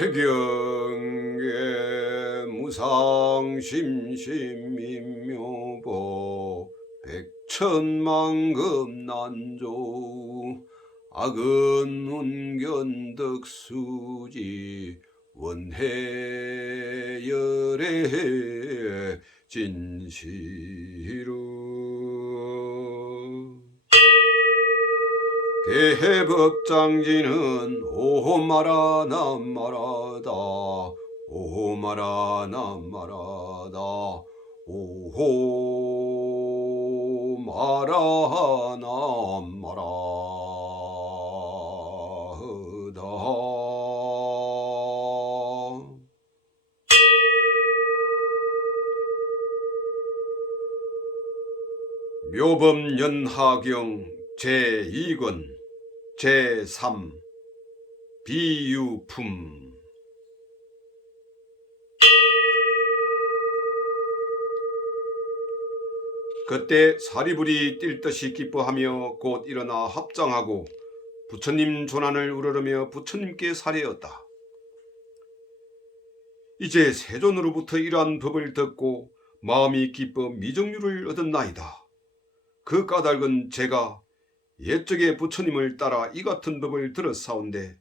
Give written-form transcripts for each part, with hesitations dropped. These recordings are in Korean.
해경계 무상심심민묘보 백천만금난조 악은 운견덕수지 원해열애 진시루 개해법장지는 오호마라 남마라다 오호마라 남마라다 오호마라 남마라다. 묘법연하경 제2권 제3 비유품. 그때 사리불이 뛸 듯이 기뻐하며 곧 일어나 합장하고 부처님 조난을 우러르며 부처님께 살해였다. 이제 세존으로부터 이러한 법을 듣고 마음이 기뻐 미정유를 얻었나이다. 그 까닭은 제가 옛적에 부처님을 따라 이 같은 법을 들었사온데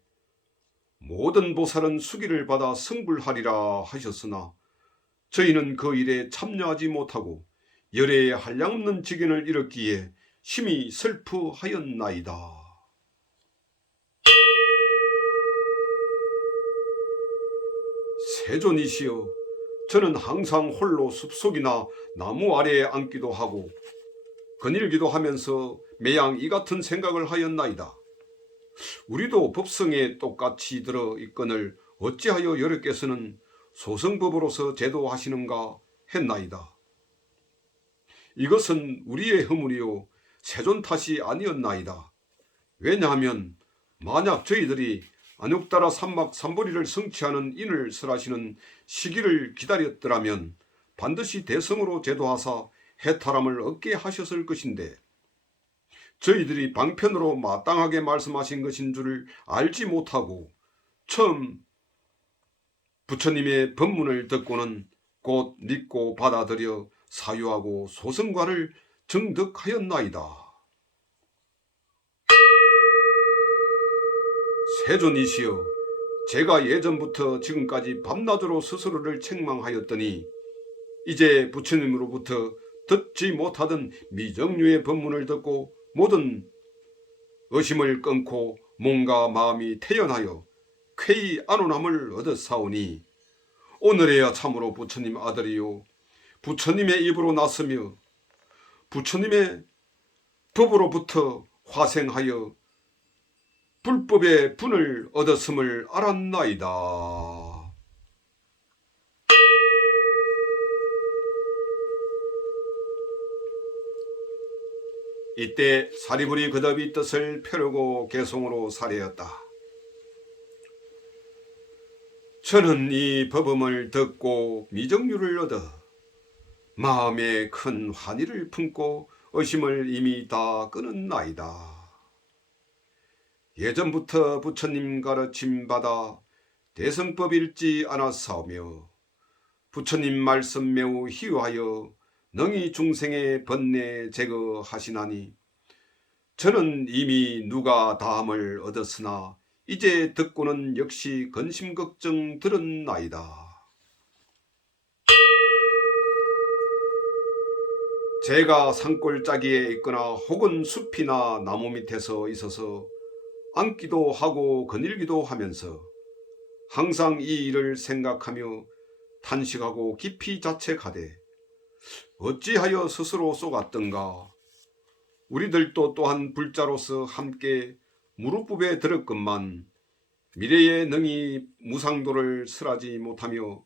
모든 보살은 수기를 받아 승불하리라 하셨으나 저희는 그 일에 참여하지 못하고 열애에 한량없는 직연을 잃었기에 심히 슬프하였나이다. 세존이시여, 저는 항상 홀로 숲속이나 나무 아래에 앉기도 하고 거닐기도 하면서 매양 이 같은 생각을 하였나이다. 우리도 법성에 똑같이 들어 있거늘 어찌하여 여러께서는 소승법으로서 제도하시는가 했나이다. 이것은 우리의 허물이요 세존 탓이 아니었나이다. 왜냐하면 만약 저희들이 안욕따라 삼막 삼보리를 성취하는 인을 설하시는 시기를 기다렸더라면 반드시 대성으로 제도하사 해탈함을 얻게 하셨을 것인데 저희들이 방편으로 마땅하게 말씀하신 것인 줄을 알지 못하고 처음 부처님의 법문을 듣고는 곧 믿고 받아들여 사유하고 소승과를 정득하였나이다. 세존이시여, 제가 예전부터 지금까지 밤낮으로 스스로를 책망하였더니 이제 부처님으로부터 듣지 못하던 미정유의 법문을 듣고 모든 의심을 끊고 몸과 마음이 태연하여 쾌히 안온함을 얻었사오니 오늘에야 참으로 부처님 아들이요 부처님의 입으로 났으며 부처님의 법으로부터 화생하여 불법의 분을 얻었음을 알았나이다. 이때 사리불이 그더비 뜻을 펴르고 개송으로 살해였다. 저는 이 법음을 듣고 미정유를 얻어 마음에 큰 환희를 품고 의심을 이미 다 끊었나이다. 예전부터 부처님 가르침 받아 대성법 읽지 않았사오며 부처님 말씀 매우 희유하여 능히 중생의 번뇌 제거하시나니 저는 이미 누가 다함을 얻었으나 이제 듣고는 역시 근심걱정 들었나이다. 제가 산골짜기에 있거나 혹은 숲이나 나무 밑에서 있어서 앉기도 하고 거닐기도 하면서 항상 이 일을 생각하며 탄식하고 깊이 자책하되 어찌하여 스스로 쏘갔던가. 우리들도 또한 불자로서 함께 무릎굽에 들었건만 미래에 능히 무상도를 설하지 못하며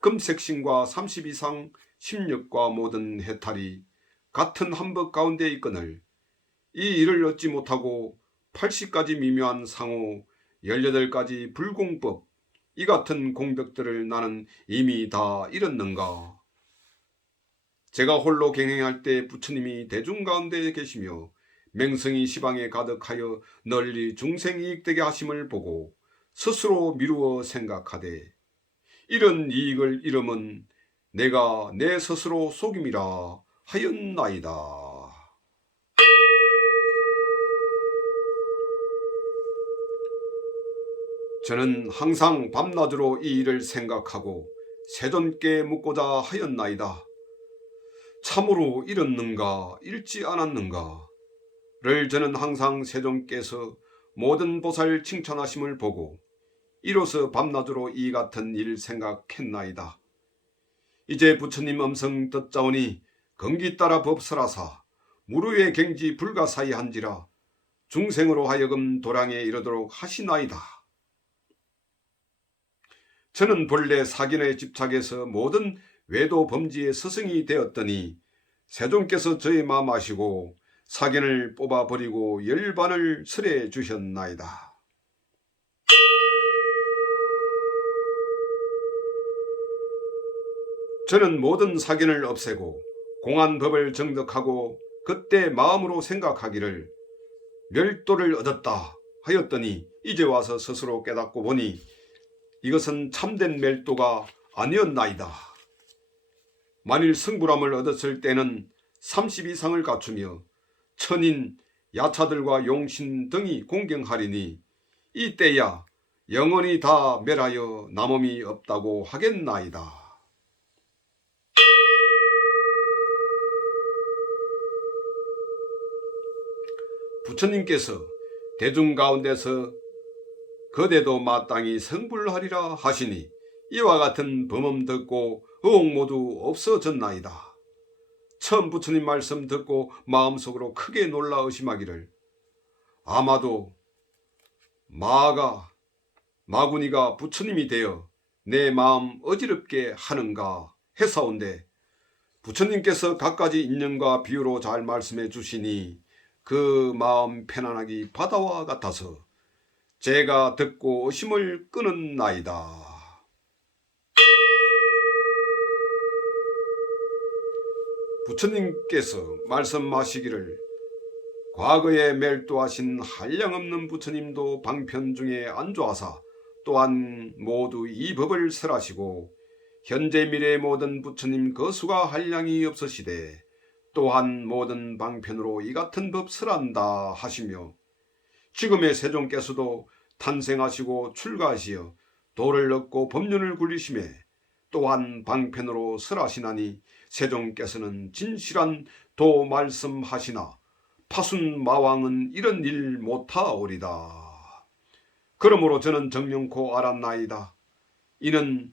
금색신과 30 이상 16과 모든 해탈이 같은 한법 가운데 있거늘 이 일을 얻지 못하고 80가지 미묘한 상호 18가지 불공법 이 같은 공덕들을 나는 이미 다 잃었는가. 제가 홀로 경행할 때 부처님이 대중 가운데 계시며 맹성이 시방에 가득하여 널리 중생 이익되게 하심을 보고 스스로 미루어 생각하되 이런 이익을 잃으면 내가 내 스스로 속임이라 하였나이다. 저는 항상 밤낮으로 이 일을 생각하고 세존께 묻고자 하였나이다. 참으로 잃었는가 잃지 않았는가를 저는 항상 세존께서 모든 보살 칭찬하심을 보고 이로써 밤낮으로 이 같은 일 생각했나이다. 이제 부처님 음성 듣자오니 건기 따라 법설하사 무루의 갱지 불가사의한지라 중생으로 하여금 도량에 이르도록 하시나이다. 저는 본래 사견에 집착해서 모든 외도 범지의 스승이 되었더니 세존께서 저의 마음 아시고 사견을 뽑아버리고 열반을 설해 주셨나이다. 저는 모든 사견을 없애고 공안법을 정득하고 그때 마음으로 생각하기를 멸도를 얻었다 하였더니 이제 와서 스스로 깨닫고 보니 이것은 참된 멸도가 아니었나이다. 만일 승부람을 얻었을 때는 30 이상을 갖추며 천인, 야차들과 용신 등이 공경하리니 이때야 영원히 다 멸하여 남음이 없다고 하겠나이다. 부처님께서 대중 가운데서 거대도 마땅히 성불하리라 하시니 이와 같은 범음 듣고 의혹 모두 없어졌나이다. 처음 부처님 말씀 듣고 마음속으로 크게 놀라 의심하기를 아마도 마구니가 부처님이 되어 내 마음 어지럽게 하는가 했사온데 부처님께서 갖가지 인연과 비유로 잘 말씀해 주시니 그 마음 편안하기 바다와 같아서 제가 듣고 의심을 끊었나이다. 부처님께서 말씀하시기를 과거에 멸도하신 한량없는 부처님도 방편 중에 안조하사 또한 모두 이 법을 설하시고 현재 미래 모든 부처님 그 수가 한량이 없으시되 또한 모든 방편으로 이 같은 법 설한다 하시며 지금의 세존께서도 탄생하시고 출가하시어 도를 얻고 법륜을 굴리심에 또한 방편으로 설하시나니 세존께서는 진실한 도 말씀하시나 파순 마왕은 이런 일 못하오리다. 그러므로 저는 정령코 알았나이다. 이는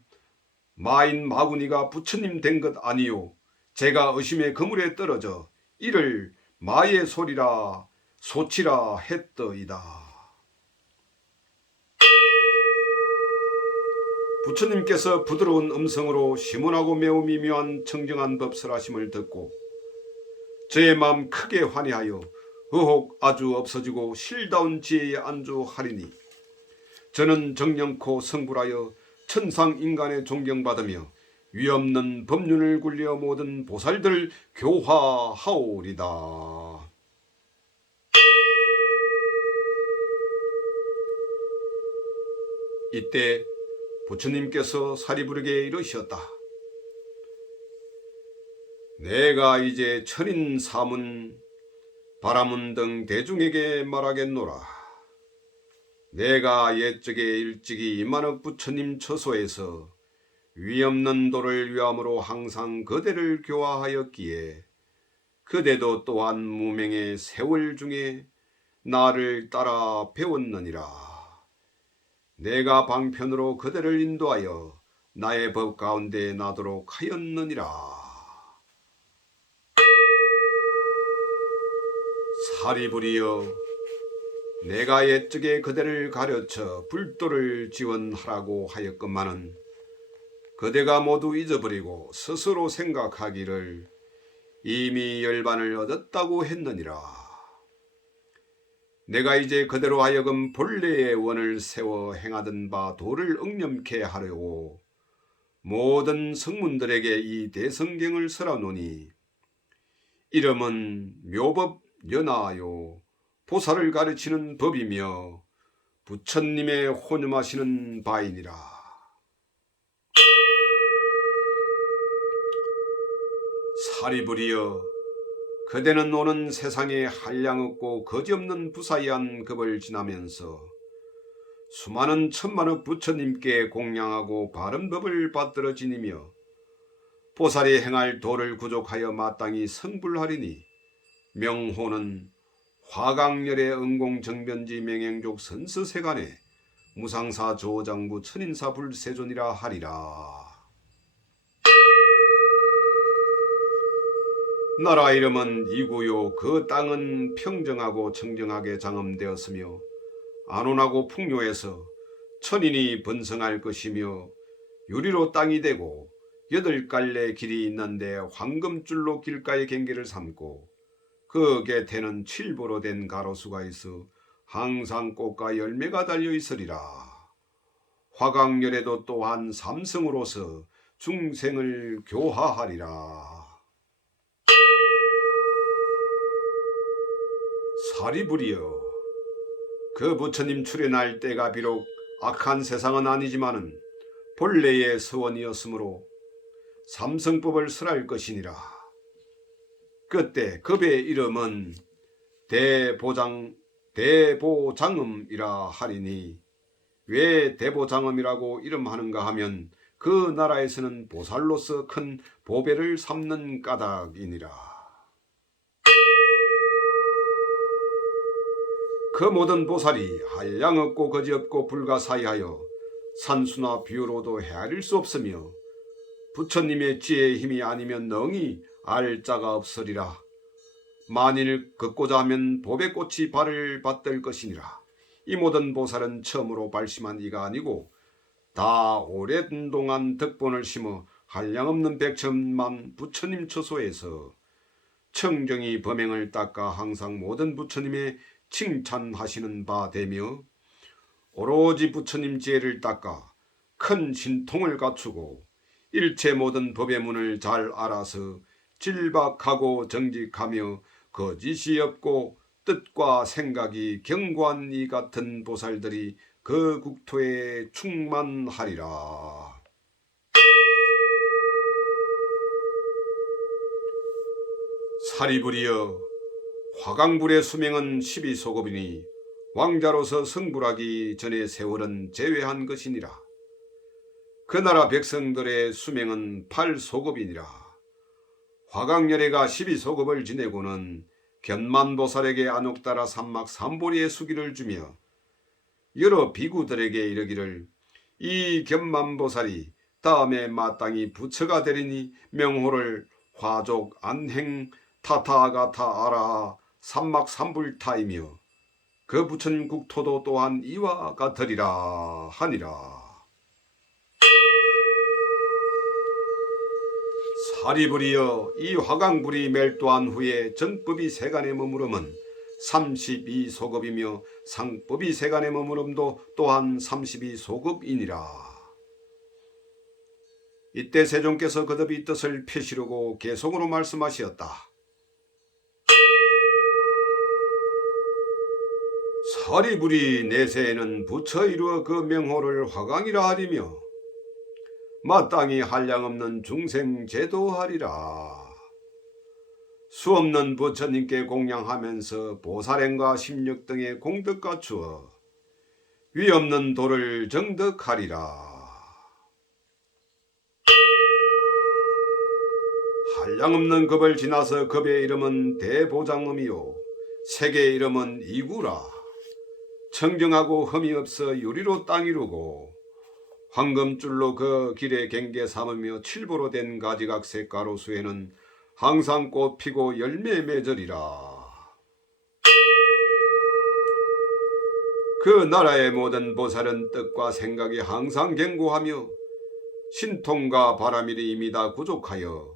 마인 마구니가 부처님 된 것 아니요 제가 의심의 그물에 떨어져 이를 마의 소리라 소치라 했더이다. 부처님께서 부드러운 음성으로 시문하고 매우 미묘한 청정한 법설하심을 듣고 저의 마음 크게 환희하여 의혹 아주 없어지고 실다운 지혜에 안주하리니 저는 정령코 성불하여 천상 인간의 존경받으며 위없는 법륜을 굴려 모든 보살들 교화하오리다. 이때 부처님께서 사리부르게 이르셨다. 내가 이제 천인 사문, 바라문 등 대중에게 말하겠노라. 내가 옛적에 일찍이 이만억 부처님 처소에서 위없는 도를 위함으로 항상 그대를 교화하였기에 그대도 또한 무명의 세월 중에 나를 따라 배웠느니라. 내가 방편으로 그대를 인도하여 나의 법 가운데 나도록 하였느니라. 사리부리여, 내가 옛적에 그대를 가르쳐 불도를 지원하라고 하였건만은 그대가 모두 잊어버리고 스스로 생각하기를 이미 열반을 얻었다고 했느니라. 내가 이제 그대로 하여금 본래의 원을 세워 행하던 바 도를 응념케 하려고 모든 성문들에게 이 대성경을 설하노니 이름은 묘법 연하요 보살을 가르치는 법이며 부처님의 혼음하시는 바이니라. 사리부리여, 그대는 오는 세상에 한량없고 거지없는 부사이한 급을 지나면서 수많은 천만억 부처님께 공양하고 바른 법을 받들어 지니며 보살이 행할 도를 구족하여 마땅히 성불하리니, 명호는 화강열의 응공정변지 맹행족 선서세간에 무상사 조장부 천인사 불세존이라 하리라. 나라 이름은 이구요. 그 땅은 평정하고 청정하게 장엄되었으며 안온하고 풍요해서 천인이 번성할 것이며, 유리로 땅이 되고 8갈래 길이 있는데 황금줄로 길가의 경계를 삼고 그 곁에는 칠보로 된 가로수가 있어 항상 꽃과 열매가 달려 있으리라. 화강열에도 또한 삼성으로서 중생을 교화하리라. 사리부리여, 그 부처님 출현할 때가 비록 악한 세상은 아니지만은 본래의 서원이었으므로 삼성법을 설할 것이니라. 그때 급의 이름은 대보장음이라 하리니, 왜 대보장음이라고 이름하는가 하면 그 나라에서는 보살로서 큰 보배를 삼는 까닭이니라. 그 모든 보살이 한량없고 거지없고 불가사의하여 산수나 비유로도 헤아릴 수 없으며 부처님의 지혜의 힘이 아니면 능히 알 자가 없으리라. 만일 걷고자 하면 보배꽃이 발을 받들 것이니라. 이 모든 보살은 처음으로 발심한 이가 아니고 다 오랜 동안 덕본을 심어 한량없는 백천만 부처님 처소에서 청정히 범행을 닦아 항상 모든 부처님의 칭찬하시는 바 되며, 오로지 부처님 지혜를 닦아 큰 신통을 갖추고 일체 모든 법의 문을 잘 알아서 질박하고 정직하며 거짓이 없고 뜻과 생각이 견고한 이 같은 보살들이 그 국토에 충만하리라. 사리부리여, 화강불의 수명은 12소급이니 왕자로서 성불하기 전의 세월은 제외한 것이니라. 그 나라 백성들의 수명은 8소급이니라. 화강열애가 12소급을 지내고는 견만보살에게 안옥따라 삼막 삼보리의 수기를 주며 여러 비구들에게 이르기를, 이 견만보살이 다음에 마땅히 부처가 되리니 명호를 화족 안행 타타가타 아라하 삼막삼불타이며 그 부처님 국토도 또한 이와 같으리라 하니라. 사리부리여, 이 화강불이 멸도한 후에 정법이 세간에 머무름은 32소급이며 상법이 세간에 머무름도 또한 32소급이니라. 이때 세종께서 거듭 이 뜻을 펴시르고 계속으로 말씀하시었다. 사리부리 내세에는 부처 이루어 그 명호를 화강이라 하리며 마땅히 한량없는 중생 제도하리라. 수없는 부처님께 공양하면서 보살행과 심력 등의 공덕 갖추어 위없는 도를 정덕하리라. 한량없는 급을 지나서 급의 이름은 대보장음이요 색의 이름은 이구라. 청정하고 흠이 없어 유리로 땅 이루고 황금줄로 그 길에 경계 삼으며 칠보로 된 가지각색 가로수에는 항상 꽃 피고 열매 맺으리라. 그 나라의 모든 보살은 뜻과 생각이 항상 견고하며 신통과 바람일이 이미 다 구족하여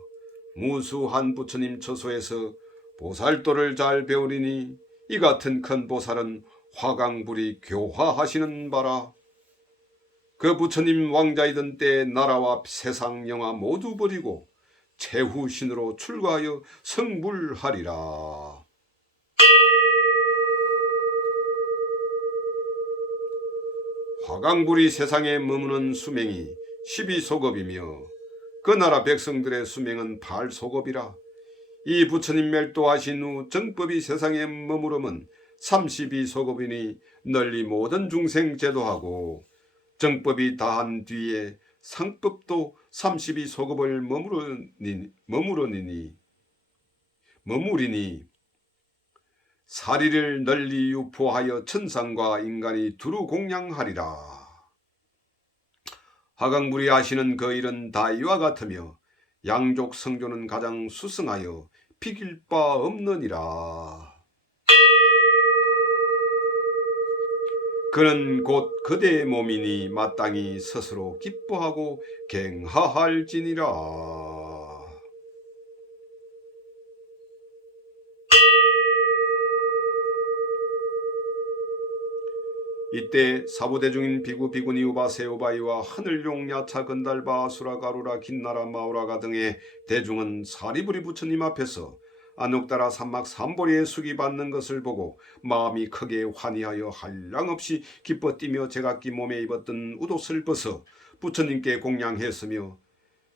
무수한 부처님 처소에서 보살도를 잘 배우리니, 이 같은 큰 보살은 화강불이 교화하시는 바라. 그 부처님 왕자이던 때 나라와 세상 영화 모두 버리고 최후신으로 출가하여 성불하리라. 화강불이 세상에 머무는 수명이 12소급이며 그 나라 백성들의 수명은 8소급이라. 이 부처님 멸도하신 후 정법이 세상에 머무름은 32소급이니 널리 모든 중생 제도하고, 정법이 다한 뒤에 상법도 32소급을 머무르니 사리를 널리 유포하여 천상과 인간이 두루 공양하리라. 화강불이 하시는 그 일은 다 이와 같으며 양족 성조는 가장 수승하여 비길 바 없느니라. 그는 곧 그대의 몸이니 마땅히 스스로 기뻐하고 갱하할지니라. 이때 사부대중인 비구 비구니 우바 세우바이와 하늘용 야차 건달바 아수라 가루라 긴나라 마우라가 등의 대중은 사리부리 부처님 앞에서 안옥따라 삼막 삼보리에 숙이 받는 것을 보고 마음이 크게 환희하여 한량없이 기뻐 뛰며 제각기 몸에 입었던 웃옷을 벗어 부처님께 공양했으며,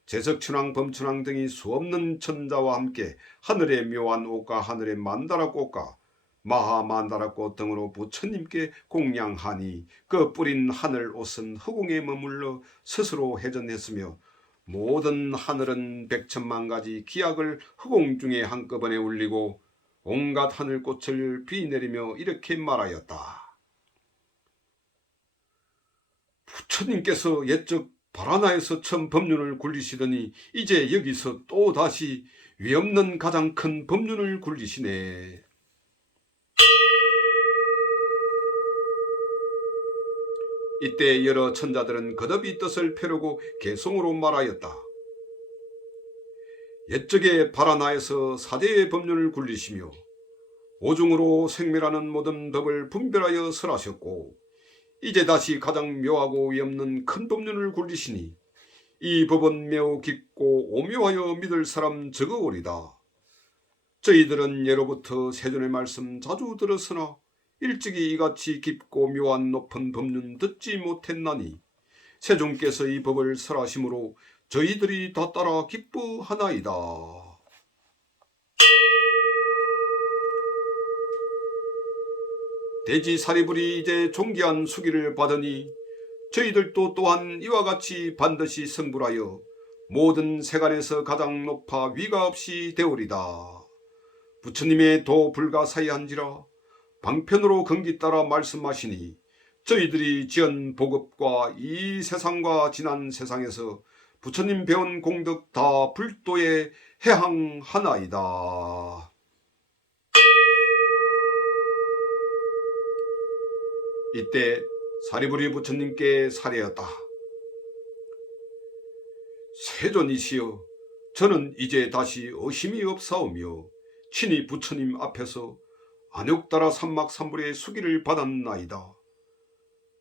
제석춘왕 범춘왕 등이 수없는 천자와 함께 하늘의 묘한 옷과 하늘의 만다라 꽃과 마하만다라 꽃 등으로 부처님께 공양하니, 그 뿌린 하늘 옷은 허공에 머물러 스스로 회전했으며 모든 하늘은 백천만 가지 기약을 허공 중에 한꺼번에 울리고 온갖 하늘꽃을 비내리며 이렇게 말하였다. 부처님께서 옛적 바라나에서 처음 법륜을 굴리시더니 이제 여기서 또 다시 위없는 가장 큰 법륜을 굴리시네. 이때 여러 천자들은 거듭이 뜻을 펴려고 개성으로 말하였다. 옛적에 바라나에서 사대의 법륜을 굴리시며 오중으로 생멸하는 모든 법을 분별하여 설하셨고, 이제 다시 가장 묘하고 위없는 큰 법륜을 굴리시니 이 법은 매우 깊고 오묘하여 믿을 사람 적어오리다. 저희들은 예로부터 세존의 말씀 자주 들었으나 일찍이 이같이 깊고 묘한 높은 법륜 듣지 못했나니, 세존께서 이 법을 설하심으로 저희들이 다 따라 기뻐하나이다. 대지 사리불이 이제 존귀한 수기를 받으니 저희들도 또한 이와 같이 반드시 성불하여 모든 세간에서 가장 높아 위가 없이 되오리다. 부처님의 도 불가사의한지라 방편으로 근기 따라 말씀하시니, 저희들이 지은 복업과 이 세상과 지난 세상에서 부처님 배운 공덕 다 불도에 해항하나이다. 이때 사리부리 부처님께 사례였다. 세존이시여, 저는 이제 다시 의심이 없사오며 친히 부처님 앞에서 안욕따라 삼막삼불의 수기를 받았나이다.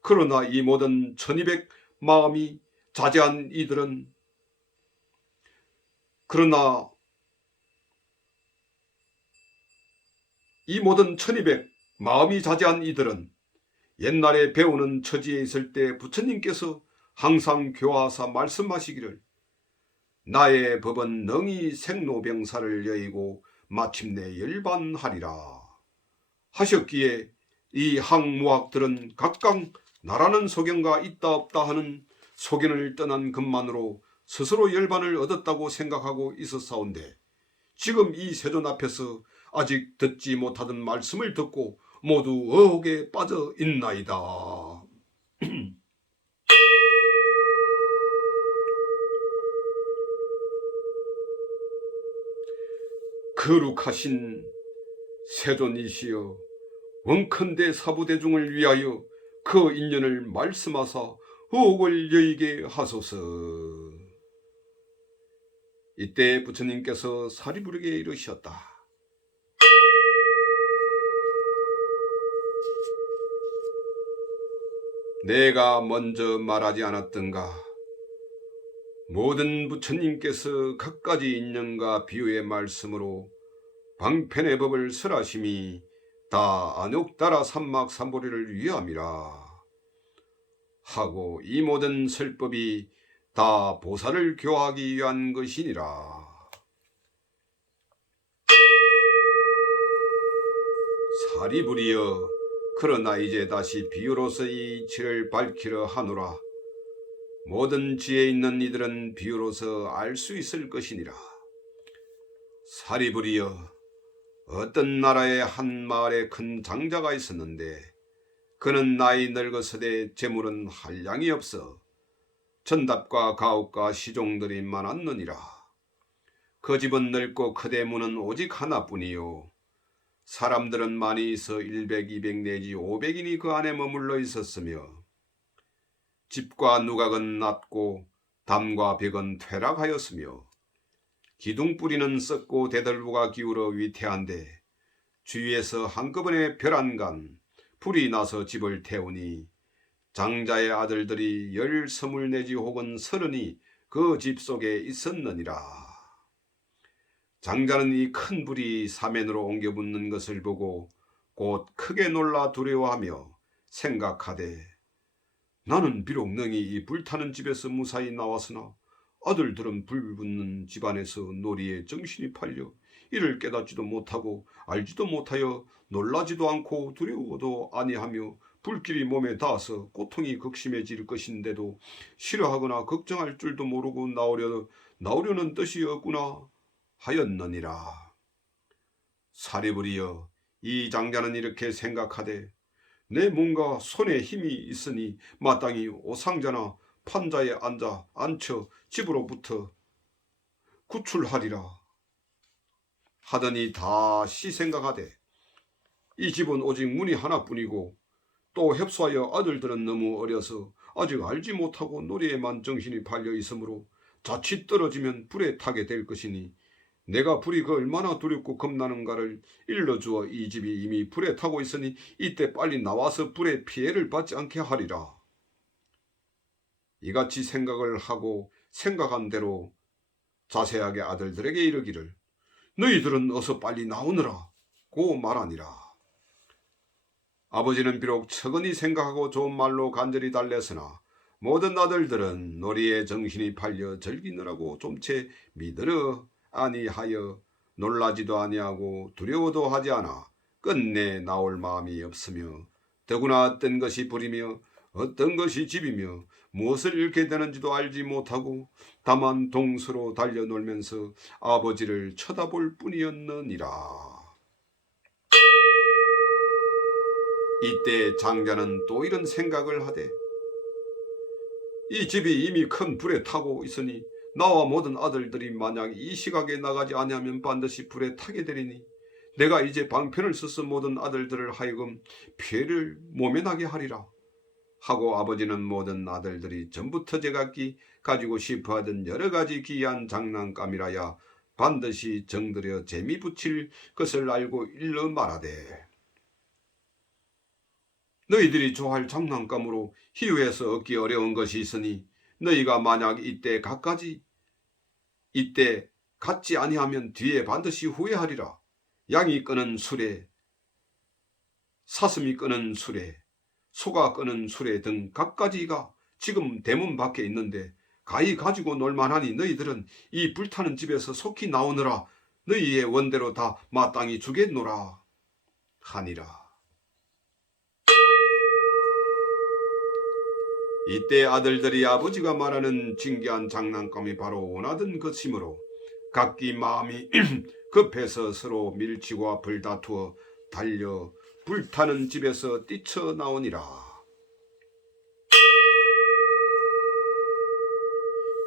그러나 이 모든 1200 마음이 자제한 이들은 옛날에 배우는 처지에 있을 때 부처님께서 항상 교화하사 말씀하시기를 나의 법은 능히 생로병사를 여의고 마침내 열반하리라 하셨기에, 이 항무학들은 각각 나라는 소견과 있다 없다 하는 소견을 떠난 것만으로 스스로 열반을 얻었다고 생각하고 있었사온데, 지금 이 세존 앞에서 아직 듣지 못하던 말씀을 듣고 모두 의혹에 빠져 있나이다. 거룩하신 세존이시여, 원컨대 사부대중을 위하여 그 인연을 말씀하사 의혹을 여의게 하소서. 이때 부처님께서 사리부리에게 이르셨다. 내가 먼저 말하지 않았던가? 모든 부처님께서 갖가지 인연과 비유의 말씀으로 방편의 법을 설하심이 다 안욕따라 삼막삼보리를 위함이라. 하고 이 모든 설법이 다 보살을 교하기 위한 것이니라. 사리부리여, 그러나 이제 다시 비유로서 이 이치를 밝히려 하노라. 모든 지혜 있는 이들은 비유로서 알 수 있을 것이니라. 사리부리여, 어떤 나라의 한 마을에 큰 장자가 있었는데 그는 나이 늙어서되 재물은 한량이 없어 전답과 가옥과 시종들이 많았느니라. 그 집은 넓고 크되 문은 오직 하나뿐이요 사람들은 많이 있어 100, 200 내지 500인이 그 안에 머물러 있었으며 집과 누각은 낮고 담과 벽은 퇴락하였으며 기둥뿌리는 썩고 대들보가 기울어 위태한데 주위에서 한꺼번에 벼란간 불이 나서 집을 태우니 장자의 아들들이 10 내지 혹은 30이 그 집 속에 있었느니라. 장자는 이 큰 불이 사면으로 옮겨 붙는 것을 보고 곧 크게 놀라 두려워하며 생각하되 나는 비록 능히 이 불타는 집에서 무사히 나왔으나 아들들은 불 붙는 집안에서 놀이에 정신이 팔려 이를 깨닫지도 못하고 알지도 못하여 놀라지도 않고 두려워도 아니하며 불길이 몸에 닿아서 고통이 극심해질 것인데도 싫어하거나 걱정할 줄도 모르고 나오려는 뜻이 없구나 하였느니라. 사리부리여, 이 장자는 이렇게 생각하되 내 몸과 손에 힘이 있으니 마땅히 오상자나 판자에 앉혀 집으로부터 구출하리라 하더니 다시 생각하되 이 집은 오직 문이 하나뿐이고 또 협소하여 아들들은 너무 어려서 아직 알지 못하고 놀이에만 정신이 팔려 있으므로 자칫 떨어지면 불에 타게 될 것이니 내가 불이 그 얼마나 두렵고 겁나는가를 일러주어 이 집이 이미 불에 타고 있으니 이때 빨리 나와서 불에 피해를 받지 않게 하리라. 이같이 생각을 하고 생각한 대로 자세하게 아들들에게 이르기를 너희들은 어서 빨리 나오느라 고 말하니라. 아버지는 비록 척은히 생각하고 좋은 말로 간절히 달랬으나 모든 아들들은 놀이에 정신이 팔려 즐기느라고 좀채 믿으려 아니하여 놀라지도 아니하고 두려워도 하지 않아 끝내 나올 마음이 없으며 더구나 어떤 것이 불이며 어떤 것이 집이며 무엇을 잃게 되는지도 알지 못하고 다만 동서로 달려놀면서 아버지를 쳐다볼 뿐이었느니라. 이때 장자는 또 이런 생각을 하되 이 집이 이미 큰 불에 타고 있으니 나와 모든 아들들이 만약 이 시각에 나가지 아니하면 반드시 불에 타게 되리니 내가 이제 방편을 써서 모든 아들들을 하여금 피해를 모면하게 하리라 하고 아버지는 모든 아들들이 전부터 제각기 가지고 싶어하던 여러 가지 귀한 장난감이라야 반드시 정들여 재미 붙일 것을 알고 일러 말하되 너희들이 좋아할 장난감으로 희유해서 얻기 어려운 것이 있으니 너희가 만약 이때 갖지 아니하면 뒤에 반드시 후회하리라. 양이 끄는 수레, 사슴이 끄는 수레, 소가 끄는 수레 등 갖가지가 지금 대문 밖에 있는데 가히 가지고 놀만하니 너희들은 이 불타는 집에서 속히 나오느라 너희의 원대로 다 마땅히 주겠노라 하니라. 이때 아들들이 아버지가 말하는 진귀한 장난감이 바로 원하던 것이므로 각기 마음이 급해서 서로 밀치고 불다투어 달려 불타는 집에서 뛰쳐나오니라.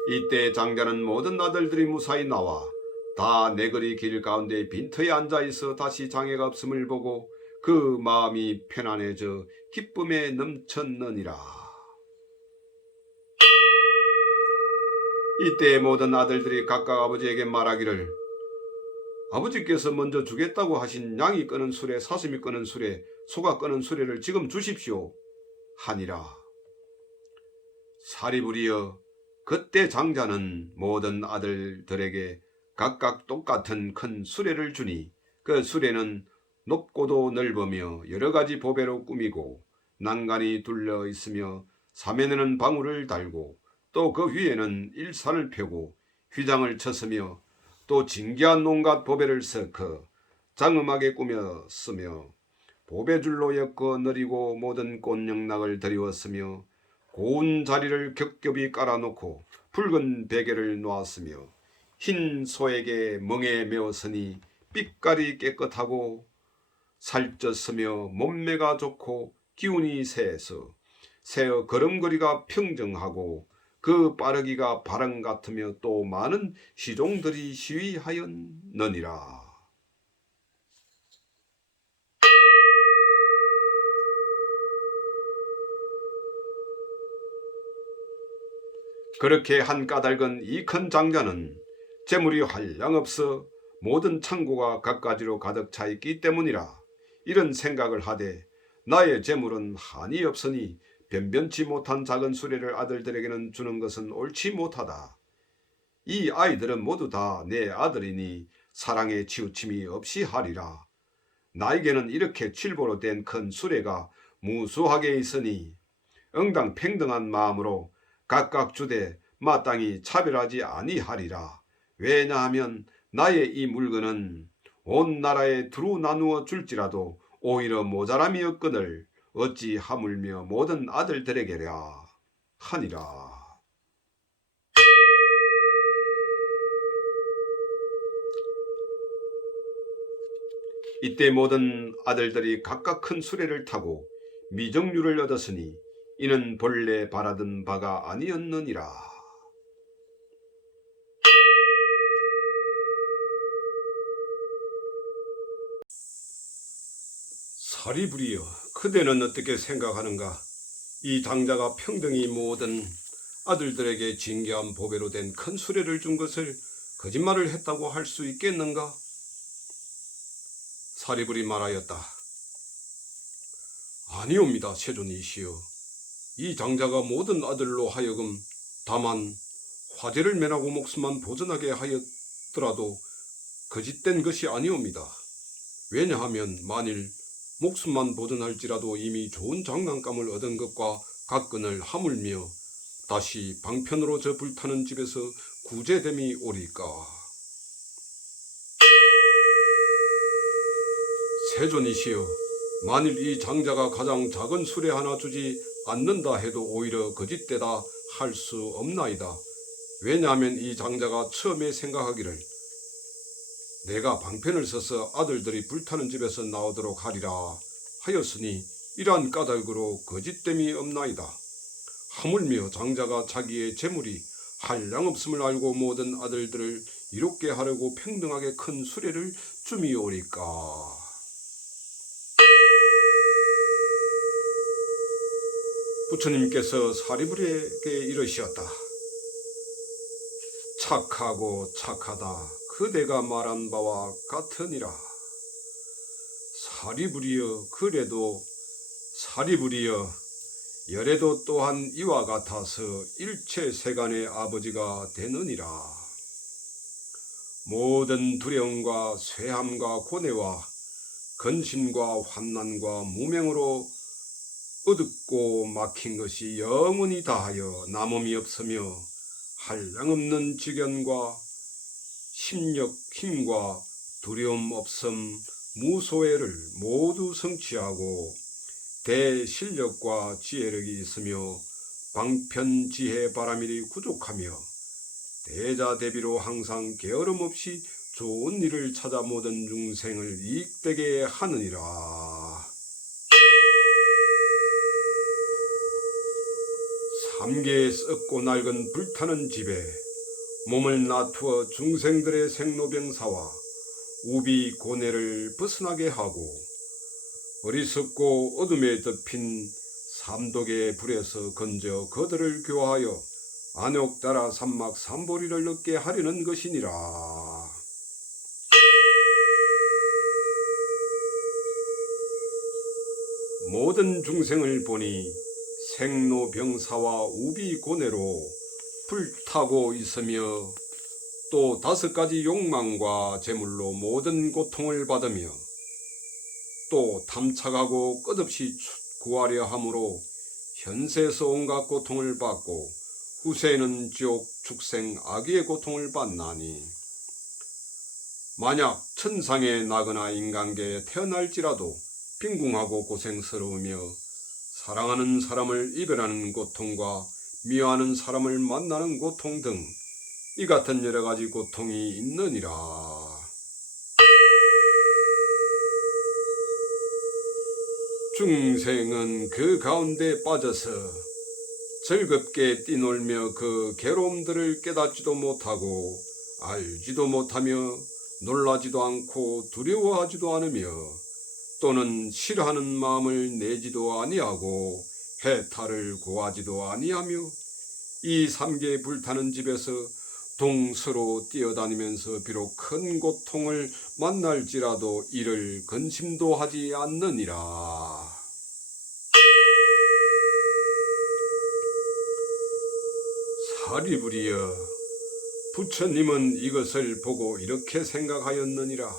이때 장자는 모든 아들들이 무사히 나와 다 내거리 길 가운데 빈터에 앉아있어 다시 장애가 없음을 보고 그 마음이 편안해져 기쁨에 넘쳤느니라. 이때 모든 아들들이 각각 아버지에게 말하기를 아버지께서 먼저 주겠다고 하신 양이 끄는 수레, 사슴이 끄는 수레, 소가 끄는 수레를 지금 주십시오 하니라. 사리부리여, 그때 장자는 모든 아들들에게 각각 똑같은 큰 수레를 주니 그 수레는 높고도 넓으며 여러 가지 보배로 꾸미고 난간이 둘러 있으며 사면에는 방울을 달고 또 그 위에는 일산을 펴고 휘장을 쳤으며 또 진귀한 온갖 보배를 섞어 장엄하게 꾸며 쓰며 보배줄로 엮어 느리고 모든 꽃영락을 드리웠으며 고운 자리를 겹겹이 깔아놓고 붉은 베개를 놓았으며 흰 소에게 멍에 메었으니 빛깔이 깨끗하고 살쪘으며 몸매가 좋고 기운이 세서 새어 걸음걸이가 평정하고 그 빠르기가 바람 같으며 또 많은 시종들이 시위하였느니라. 그렇게 한 까닭은 이 큰 장자는 재물이 한량없어 모든 창고가 갖가지로 가득 차 있기 때문이라. 이런 생각을 하되 나의 재물은 한이 없으니 변변치 못한 작은 수레를 아들들에게는 주는 것은 옳지 못하다. 이 아이들은 모두 다 내 아들이니 사랑에 치우침이 없이 하리라. 나에게는 이렇게 칠보로 된 큰 수레가 무수하게 있으니 응당평등한 마음으로 각각 주되 마땅히 차별하지 아니하리라. 왜냐하면 나의 이 물건은 온 나라에 두루 나누어 줄지라도 오히려 모자람이 없거늘 어찌 하물며 모든 아들들에게랴 하니라. 이때 모든 아들들이 각각 큰 수레를 타고 미정유를 얻었으니 이는 본래 바라던 바가 아니었느니라. 사리부리여, 그대는 어떻게 생각하는가? 이 장자가 평등히 모든 아들들에게 진귀한 보배로 된 큰 수레를 준 것을 거짓말을 했다고 할 수 있겠는가? 사리불이 말하였다. 아니옵니다, 세존이시여. 이 장자가 모든 아들로 하여금 다만 화재를 면하고 목숨만 보존하게 하였더라도 거짓된 것이 아니옵니다. 왜냐하면 만일 목숨만 보존할지라도 이미 좋은 장난감을 얻은 것과 같거늘 하물며 다시 방편으로 저 불타는 집에서 구제됨이 오리까. 세존이시여, 만일 이 장자가 가장 작은 수레 하나 주지 않는다 해도 오히려 거짓되다 할 수 없나이다. 왜냐하면 이 장자가 처음에 생각하기를 내가 방편을 써서 아들들이 불타는 집에서 나오도록 하리라 하였으니 이러한 까닭으로 거짓됨이 없나이다. 하물며 장자가 자기의 재물이 한량없음을 알고 모든 아들들을 이롭게 하려고 평등하게 큰 수레를 줌이오리까. 부처님께서 사리불에게 이르시었다. 착하고 착하다. 그대가 말한 바와 같으니라. 사리불이여, 그래도 사리불이여, 열애도 또한 이와 같아서 일체 세간의 아버지가 되느니라. 모든 두려움과 쇠함과 고뇌와 근심과 환난과 무명으로 어둡고 막힌 것이 영원히 다하여 남음이 없으며 한량없는 지견과 심력 힘과 두려움 없음 무소외를 모두 성취하고 대실력과 지혜력이 있으며 방편지혜 바라밀이 부족하며 대자대비로 항상 게으름 없이 좋은 일을 찾아 모든 중생을 이익되게 하느니라. 삼계에 썩고 낡은 불타는 집에 몸을 놔두어 중생들의 생로병사와 우비 고뇌를 벗어나게 하고 어리석고 어둠에 덮인 삼독의 불에서 건져 그들을 교화하여 안욕따라 삼막 삼보리를 얻게 하려는 것이니라. 모든 중생을 보니 생로병사와 우비고뇌로 불타고 있으며 또 5가지 욕망과 재물로 모든 고통을 받으며 또 탐착하고 끝없이 구하려 함으로 현세에서 온갖 고통을 받고 후세에는 지옥 축생 악의의 고통을 받나니 만약 천상에 나거나 인간계에 태어날지라도 빈궁하고 고생스러우며 사랑하는 사람을 이별하는 고통과 미워하는 사람을 만나는 고통 등 이 같은 여러 가지 고통이 있느니라. 중생은 그 가운데 빠져서 즐겁게 뛰놀며 그 괴로움들을 깨닫지도 못하고 알지도 못하며 놀라지도 않고 두려워하지도 않으며 또는 싫어하는 마음을 내지도 아니하고 해탈을 구하지도 아니하며 이 삼계에 불타는 집에서 동서로 뛰어다니면서 비록 큰 고통을 만날지라도 이를 근심도 하지 않느니라. 사리부리여, 부처님은 이것을 보고 이렇게 생각하였느니라.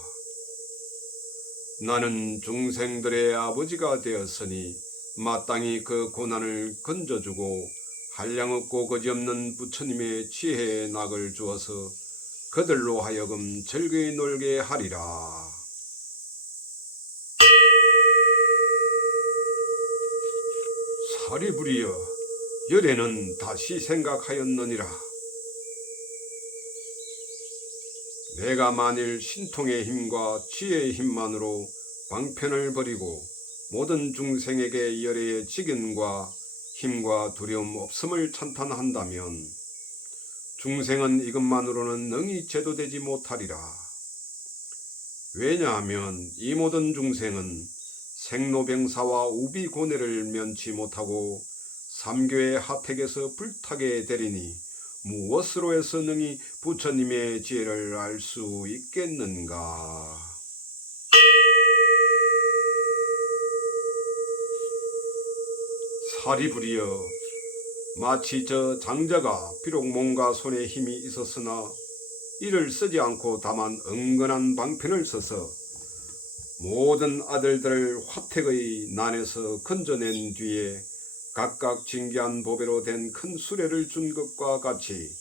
나는 중생들의 아버지가 되었으니 마땅히 그 고난을 건져주고 한량없고 거지없는 부처님의 지혜의 낙을 주어서 그들로 하여금 즐거이 놀게 하리라. 사리부리여, 열애는 다시 생각하였느니라. 내가 만일 신통의 힘과 지혜의 힘만으로 방편을 버리고 모든 중생에게 열애의 직연과 힘과 두려움 없음을 찬탄한다면 중생은 이것만으로는 능히 제도되지 못하리라. 왜냐하면 이 모든 중생은 생로병사와 우비고뇌를 면치 못하고 삼교의 하택에서 불타게 되리니 무엇으로 해서 능히 부처님의 지혜를 알 수 있겠는가. 사리부리여, 마치 저 장자가 비록 몸과 손에 힘이 있었으나 이를 쓰지 않고 다만 은근한 방편을 써서 모든 아들들을 화택의 난에서 건져낸 뒤에 각각 진귀한 보배로 된 큰 수레를 준 것과 같이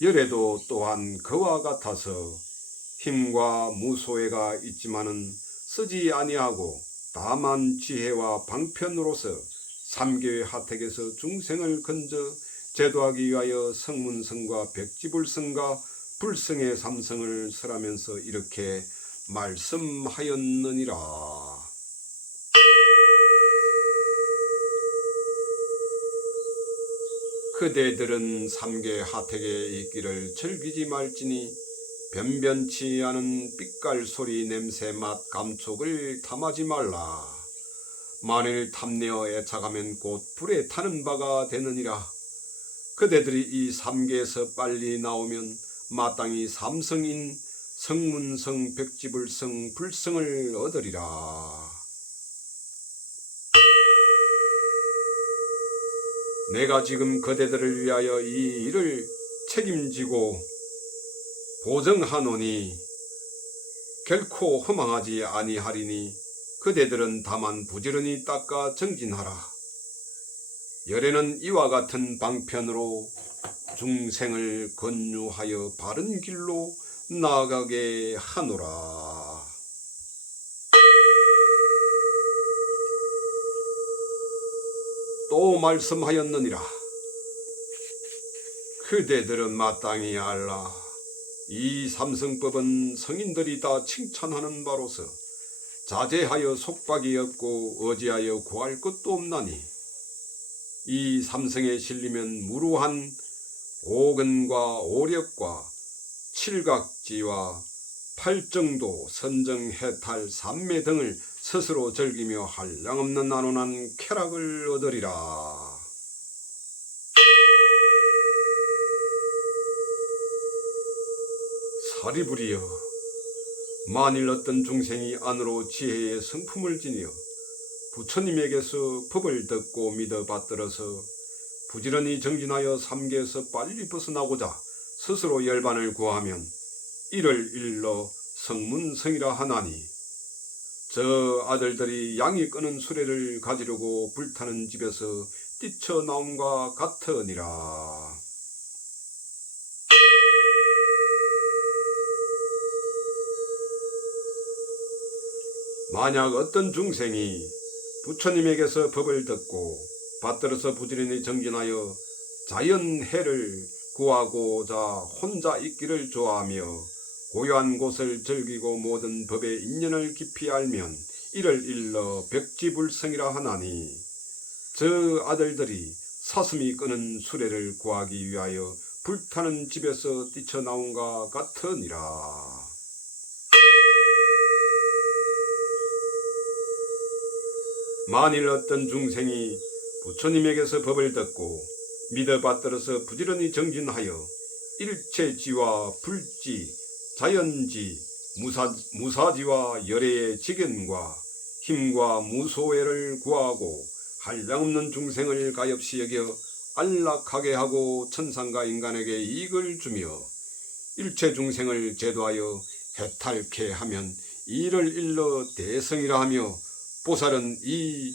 열애도 또한 그와 같아서 힘과 무소외가 있지만은 쓰지 아니하고 다만 지혜와 방편으로서 삼계의 하택에서 중생을 건져 제도하기 위하여 성문성과 백지불성과 불성의 삼성을 설하면서 이렇게 말씀하였느니라. 그대들은 삼계 하택에 있기를 즐기지 말지니 변변치 않은 빛깔 소리 냄새 맛 감촉을 탐하지 말라. 만일 탐내어 애착하면 곧 불에 타는 바가 되느니라. 그대들이 이 삼계에서 빨리 나오면 마땅히 삼성인 성문성, 백지불성, 불성을 얻으리라. 내가 지금 그대들을 위하여 이 일을 책임지고 보정하노니 결코 허망하지 아니하리니 그대들은 다만 부지런히 닦아 정진하라. 열애는 이와 같은 방편으로 중생을 건유하여 바른 길로 나아가게 하노라. 또 말씀하였느니라. 그대들은 마땅히 알라. 이 삼성법은 성인들이 다 칭찬하는 바로서 자제하여 속박이 없고 어지하여 구할 것도 없나니 이 삼성에 실리면 무루한 오근과 오력과 칠각지와 팔정도, 선정해탈, 삼매 등을 스스로 즐기며 한량없는 안온한 쾌락을 얻으리라. 사리부리여, 만일 어떤 중생이 안으로 지혜의 성품을 지니어 부처님에게서 법을 듣고 믿어 받들어서 부지런히 정진하여 삼계에서 빨리 벗어나고자 스스로 열반을 구하면 이를 일러 성문성이라 하나니 저 아들들이 양이 끄는 수레를 가지려고 불타는 집에서 뛰쳐나옴과 같으니라. 만약 어떤 중생이 부처님에게서 법을 듣고 받들어서 부지런히 정진하여 자연해를 구하고자 혼자 있기를 좋아하며 고요한 곳을 즐기고 모든 법의 인연을 깊이 알면 이를 일러 벽지불성이라 하나니, 저 아들들이 사슴이 끄는 수레를 구하기 위하여 불타는 집에서 뛰쳐나온과 같으니라. 만일 어떤 중생이 부처님에게서 법을 듣고 믿어 받들어서 부지런히 정진하여 일체지와 불지, 자연지, 무사지와 열애의 직연과 힘과 무소외를 구하고 한량없는 중생을 가엾이 여겨 안락하게 하고 천상과 인간에게 이익을 주며 일체 중생을 제도하여 해탈케 하면 이를 일러 대성이라 하며, 보살은 이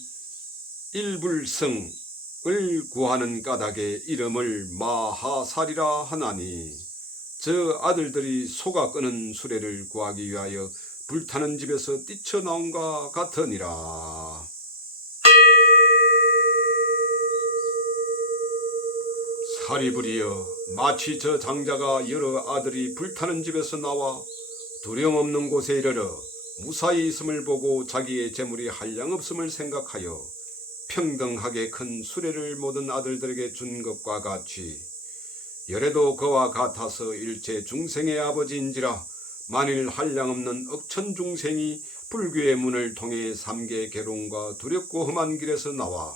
일불성을 구하는 까닭의 이름을 마하살이라 하나니, 저 아들들이 소가 끄는 수레를 구하기 위하여 불타는 집에서 뛰쳐나온과 같으니라. 사리부리여, 마치 저 장자가 여러 아들이 불타는 집에서 나와 두려움없는 곳에 이르러 무사히 있음을 보고 자기의 재물이 한량없음을 생각하여 평등하게 큰 수레를 모든 아들들에게 준 것과 같이, 열애도 그와 같아서 일체 중생의 아버지인지라. 만일 한량없는 억천 중생이 불교의 문을 통해 삼계 괴로움과 두렵고 험한 길에서 나와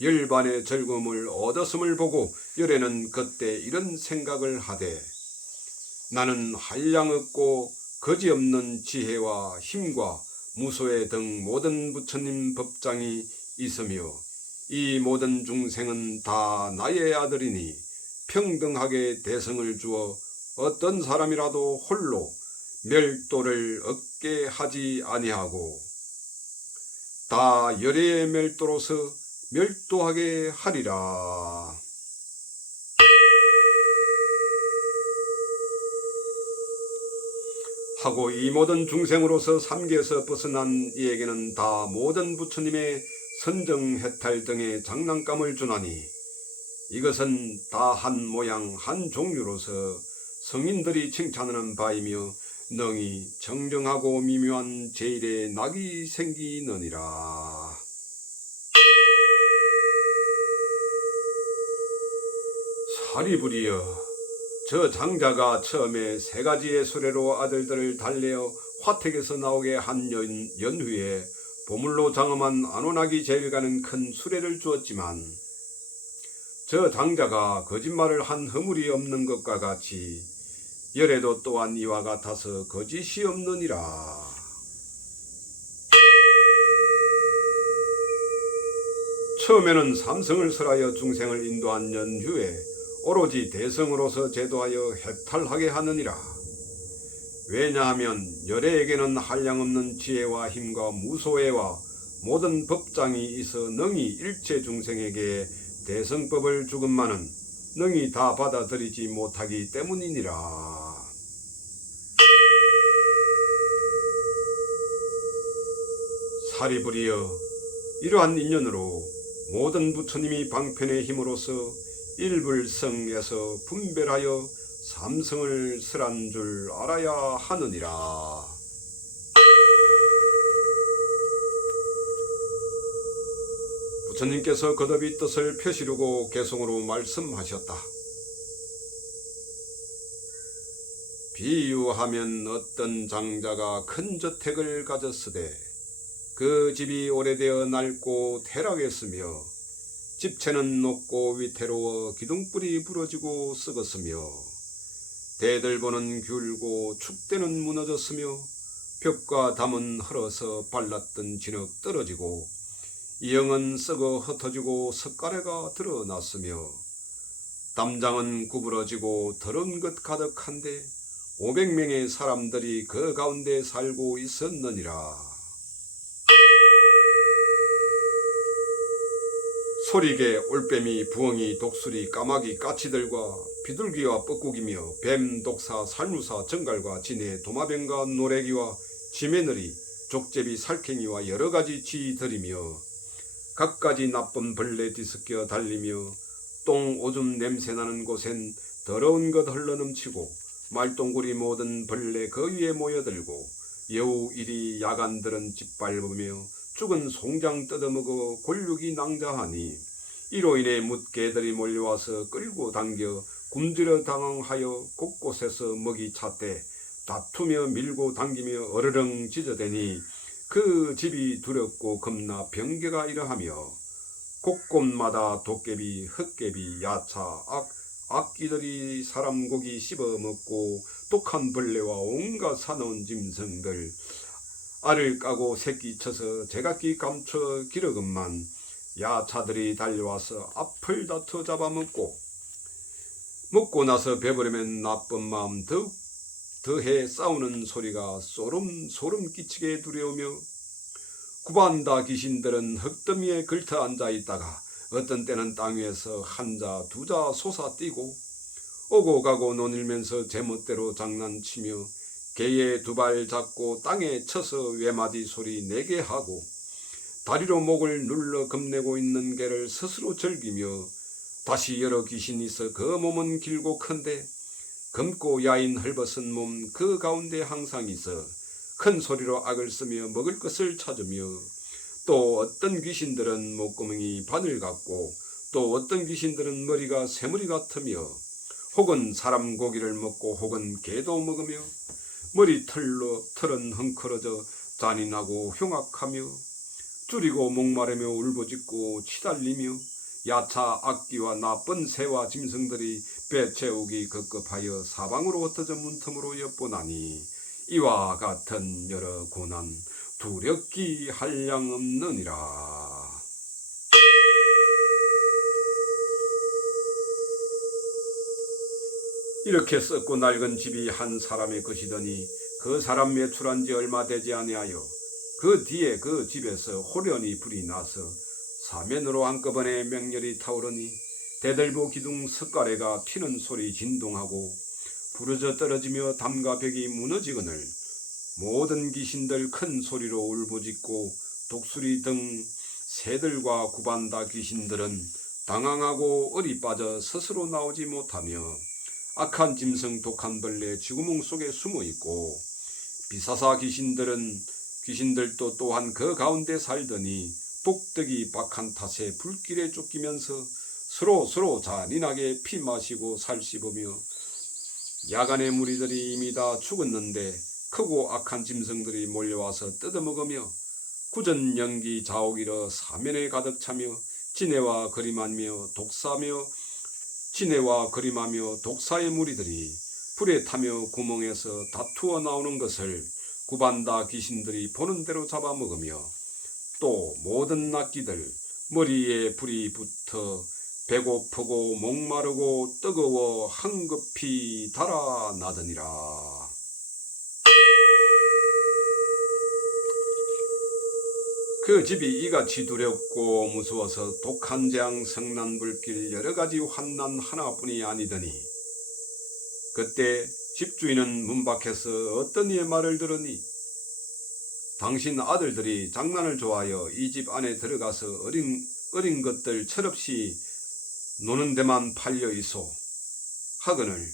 열반의 즐거움을 얻었음을 보고 열애는 그때 이런 생각을 하되, 나는 한량없고 거지없는 지혜와 힘과 무소외 등 모든 부처님 법장이 있으며 이 모든 중생은 다 나의 아들이니 평등하게 대성을 주어 어떤 사람이라도 홀로 멸도를 얻게 하지 아니하고 다 열애의 멸도로서 멸도하게 하리라. 하고 이 모든 중생으로서 삼계에서 벗어난 이에게는 다 모든 부처님의 선정해탈 등의 장난감을 주나니, 이것은 다 한 모양 한 종류로서 성인들이 칭찬하는 바이며 능히 정정하고 미묘한 제일의 낙이 생기느니라. 사리부리여, 저 장자가 처음에 세 가지의 수레로 아들들을 달래어 화택에서 나오게 한 연후에 보물로 장엄한 안온하기 제일가는 큰 수레를 주었지만, 저 장자가 거짓말을 한 허물이 없는 것과 같이 열애도 또한 이와 같아서 거짓이 없느니라. 처음에는 삼성을 설하여 중생을 인도한 연후에 오로지 대성으로서 제도하여 해탈하게 하느니라. 왜냐하면 열애에게는 한량없는 지혜와 힘과 무소외와 모든 법장이 있어 능히 일체 중생에게 대성법을 주건만은 능히 다 받아들이지 못하기 때문이니라. 사리부리여, 이러한 인연으로 모든 부처님이 방편의 힘으로서 일불성에서 분별하여 삼성을 설한 줄 알아야 하느니라. 부처님께서 거듭이 뜻을 펴시르고 개성으로 말씀하셨다. 비유하면 어떤 장자가 큰 저택을 가졌으되 그 집이 오래되어 낡고 퇴락했으며 집채는 높고 위태로워 기둥불이 부러지고 썩었으며 대들보는 귤고 축대는 무너졌으며 벽과 담은 헐어서 발랐던 진흙 떨어지고 이형은 썩어 흩어지고 석가래가 드러났으며 담장은 구부러지고 더러운 것 가득한데 500명의 사람들이 그 가운데 살고 있었느니라. 소리개, 올빼미, 부엉이, 독수리, 까마귀, 까치들과 비둘기와 뻐꾸기며 뱀, 독사, 살무사, 정갈과 진해, 도마뱀과 노래기와 지메느리, 족제비, 살쾡이와 여러가지 쥐들이며 갖가지 나쁜 벌레 뒤섞여 달리며 똥, 오줌 냄새나는 곳엔 더러운 것 흘러넘치고 말똥구리 모든 벌레 그 위에 모여들고 여우 이리 야간들은 짓밟으며 죽은 송장 뜯어먹어 골육이 낭자하니 이로 인해 묻개들이 몰려와서 끌고 당겨 굶주려 당황하여 곳곳에서 먹이 찾되 다투며 밀고 당기며 어르렁 짖어대니 그 집이 두렵고 겁나 병개가 이러하며 곳곳마다 도깨비, 흑개비, 야차, 악기들이 사람 고기 씹어먹고 독한 벌레와 온갖 사나운 짐승들 알을 까고 새끼 쳐서 제각기 감춰 기르건만 야차들이 달려와서 앞을 다투어 잡아먹고 먹고 나서 배부르면 나쁜 마음 더해 싸우는 소리가 소름 끼치게 두려우며 구반다 귀신들은 흙더미에 걸터 앉아있다가 어떤 때는 땅 위에서 한자 두자 솟아뛰고 오고 가고 논일면서 제멋대로 장난치며 개의 두 발 잡고 땅에 쳐서 외마디 소리 내게 하고 다리로 목을 눌러 겁내고 있는 개를 스스로 즐기며 다시 여러 귀신이 있어 그 몸은 길고 큰데 검고 야인 헐벗은 몸 그 가운데 항상 있어 큰 소리로 악을 쓰며 먹을 것을 찾으며 또 어떤 귀신들은 목구멍이 바늘 같고 또 어떤 귀신들은 머리가 새머리 같으며 혹은 사람 고기를 먹고 혹은 개도 먹으며 털은 헝클어져 잔인하고 흉악하며 줄이고 목마르며 울부짖고 치달리며 야차 악기와 나쁜 새와 짐승들이 배 채우기 급급하여 사방으로 흩어져 문틈으로 엿보나니 이와 같은 여러 고난 두렵기 한량없느니라. 이렇게 썩고 낡은 집이 한 사람의 것이더니 그 사람 매출한 지 얼마 되지 아니하여 그 뒤에 그 집에서 호련히 불이 나서 사면으로 한꺼번에 맹렬히 타오르니 대들보 기둥 석가래가 튀는 소리 진동하고 부러져 떨어지며 담과 벽이 무너지거늘 모든 귀신들 큰 소리로 울부짖고 독수리 등 새들과 구반다 귀신들은 당황하고 얼이 빠져 스스로 나오지 못하며 악한 짐승 독한 벌레 쥐구멍 속에 숨어있고 비사사 귀신들도 또한 그 가운데 살더니 복덕이 박한 탓에 불길에 쫓기면서 서로 잔인하게 피 마시고 살 씹으며 야간의 무리들이 이미 다 죽었는데 크고 악한 짐승들이 몰려와서 뜯어먹으며 구전 연기 자옥이러 사면에 가득 차며 진해와 그림하며 독사의 무리들이 불에 타며 구멍에서 다투어 나오는 것을 구반다 귀신들이 보는 대로 잡아먹으며 또 모든 악기들 머리에 불이 붙어 배고프고 목마르고 뜨거워 황급히 달아나더니라. 그 집이 이같이 두렵고 무서워서 독한 재앙 성난불길 여러가지 환난 하나뿐이 아니더니 그때 집주인은 문 밖에서 어떤 이의 말을 들으니 당신 아들들이 장난을 좋아하여 이 집 안에 들어가서 어린 것들 철없이 노는 데만 팔려 있어 하거늘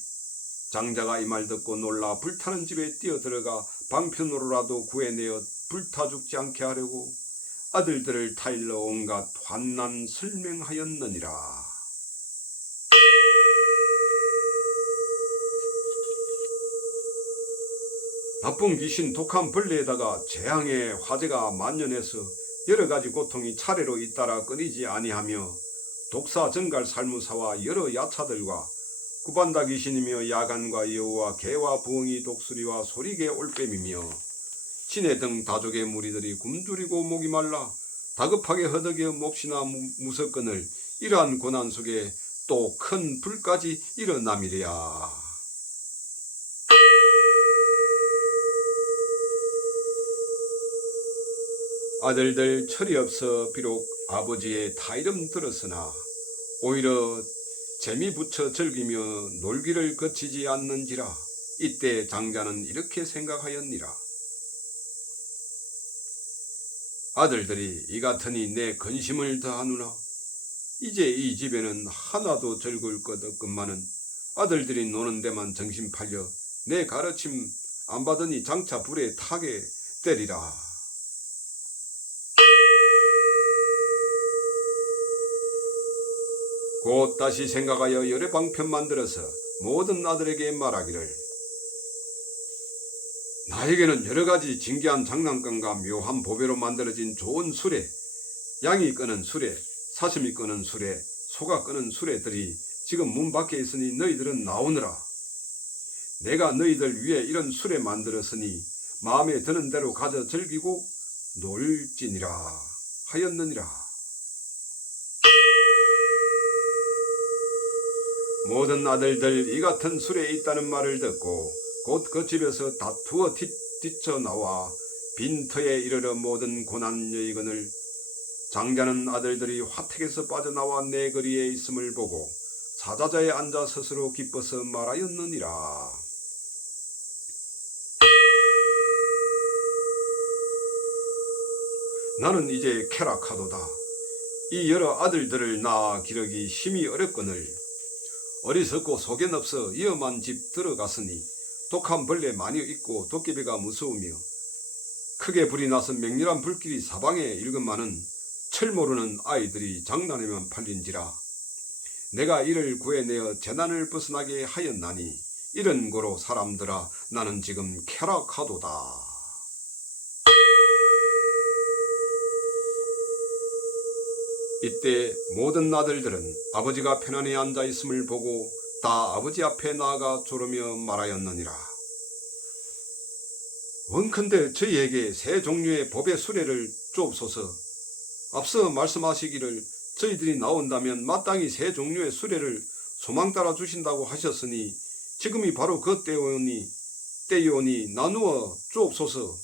장자가 이 말 듣고 놀라 불타는 집에 뛰어들어가 방편으로라도 구해내어 불타 죽지 않게 하려고 아들들을 타일러 온갖 환난 설명하였느니라. 나쁜 귀신 독한 벌레에다가 재앙의 화재가 만연해서 여러가지 고통이 차례로 잇따라 끊이지 아니하며 독사, 정갈, 살무사와 여러 야차들과 구반다 귀신이며 야간과 여우와 개와 부엉이, 독수리와 소리개, 올빼미며 진해 등 다족의 무리들이 굶주리고 목이 말라 다급하게 허덕여 몹시나 무섭거늘 이러한 고난 속에 또 큰 불까지 일어남이랴. 아들들 철이 없어 비록 아버지의 타이름 들었으나 오히려 재미 붙여 즐기며 놀기를 거치지 않는지라. 이때 장자는 이렇게 생각하였니라. 아들들이 이 같으니 내 근심을 더하누나 이제 이 집에는 하나도 즐거울 것 없건만은 아들들이 노는 데만 정신 팔려 내 가르침 안 받으니 장차 불에 타게 되리라. 곧 다시 생각하여 여러 방편 만들어서 모든 아들에게 말하기를 나에게는 여러 가지 진귀한 장난감과 묘한 보배로 만들어진 좋은 수레, 양이 끄는 수레, 사슴이 끄는 수레, 소가 끄는 수레들이 지금 문 밖에 있으니 너희들은 나오느라. 내가 너희들 위해 이런 수레 만들었으니 마음에 드는 대로 가져 즐기고 놀지니라 하였느니라. 모든 아들들 이 같은 수레에 있다는 말을 듣고 곧 그 집에서 다투어 뛰쳐나와 빈터에 이르러 모든 고난 여의건을 장자는 아들들이 화택에서 빠져나와 내 거리에 있음을 보고 사자자에 앉아 스스로 기뻐서 말하였느니라. 나는 이제 쾌락하도다. 이 여러 아들들을 낳아 기르기 힘이 어렵거늘 어리석고 속엔 없어 위험한 집 들어갔으니 독한 벌레 많이 있고 도깨비가 무서우며 크게 불이 나서 맹렬한 불길이 사방에 일근만은 철 모르는 아이들이 장난에만 팔린지라. 내가 이를 구해내어 재난을 벗어나게 하였나니 이런 고로 사람들아 나는 지금 쾌락하도다. 이때 모든 아들들은 아버지가 편안히 앉아 있음을 보고 다 아버지 앞에 나아가 조르며 말하였느니라. 원컨대 저희에게 세 종류의 법의 수레를 주옵소서. 앞서 말씀하시기를 저희들이 나온다면 마땅히 세 종류의 수레를 소망 따라 주신다고 하셨으니 지금이 바로 그 때이오니 나누어 주옵소서.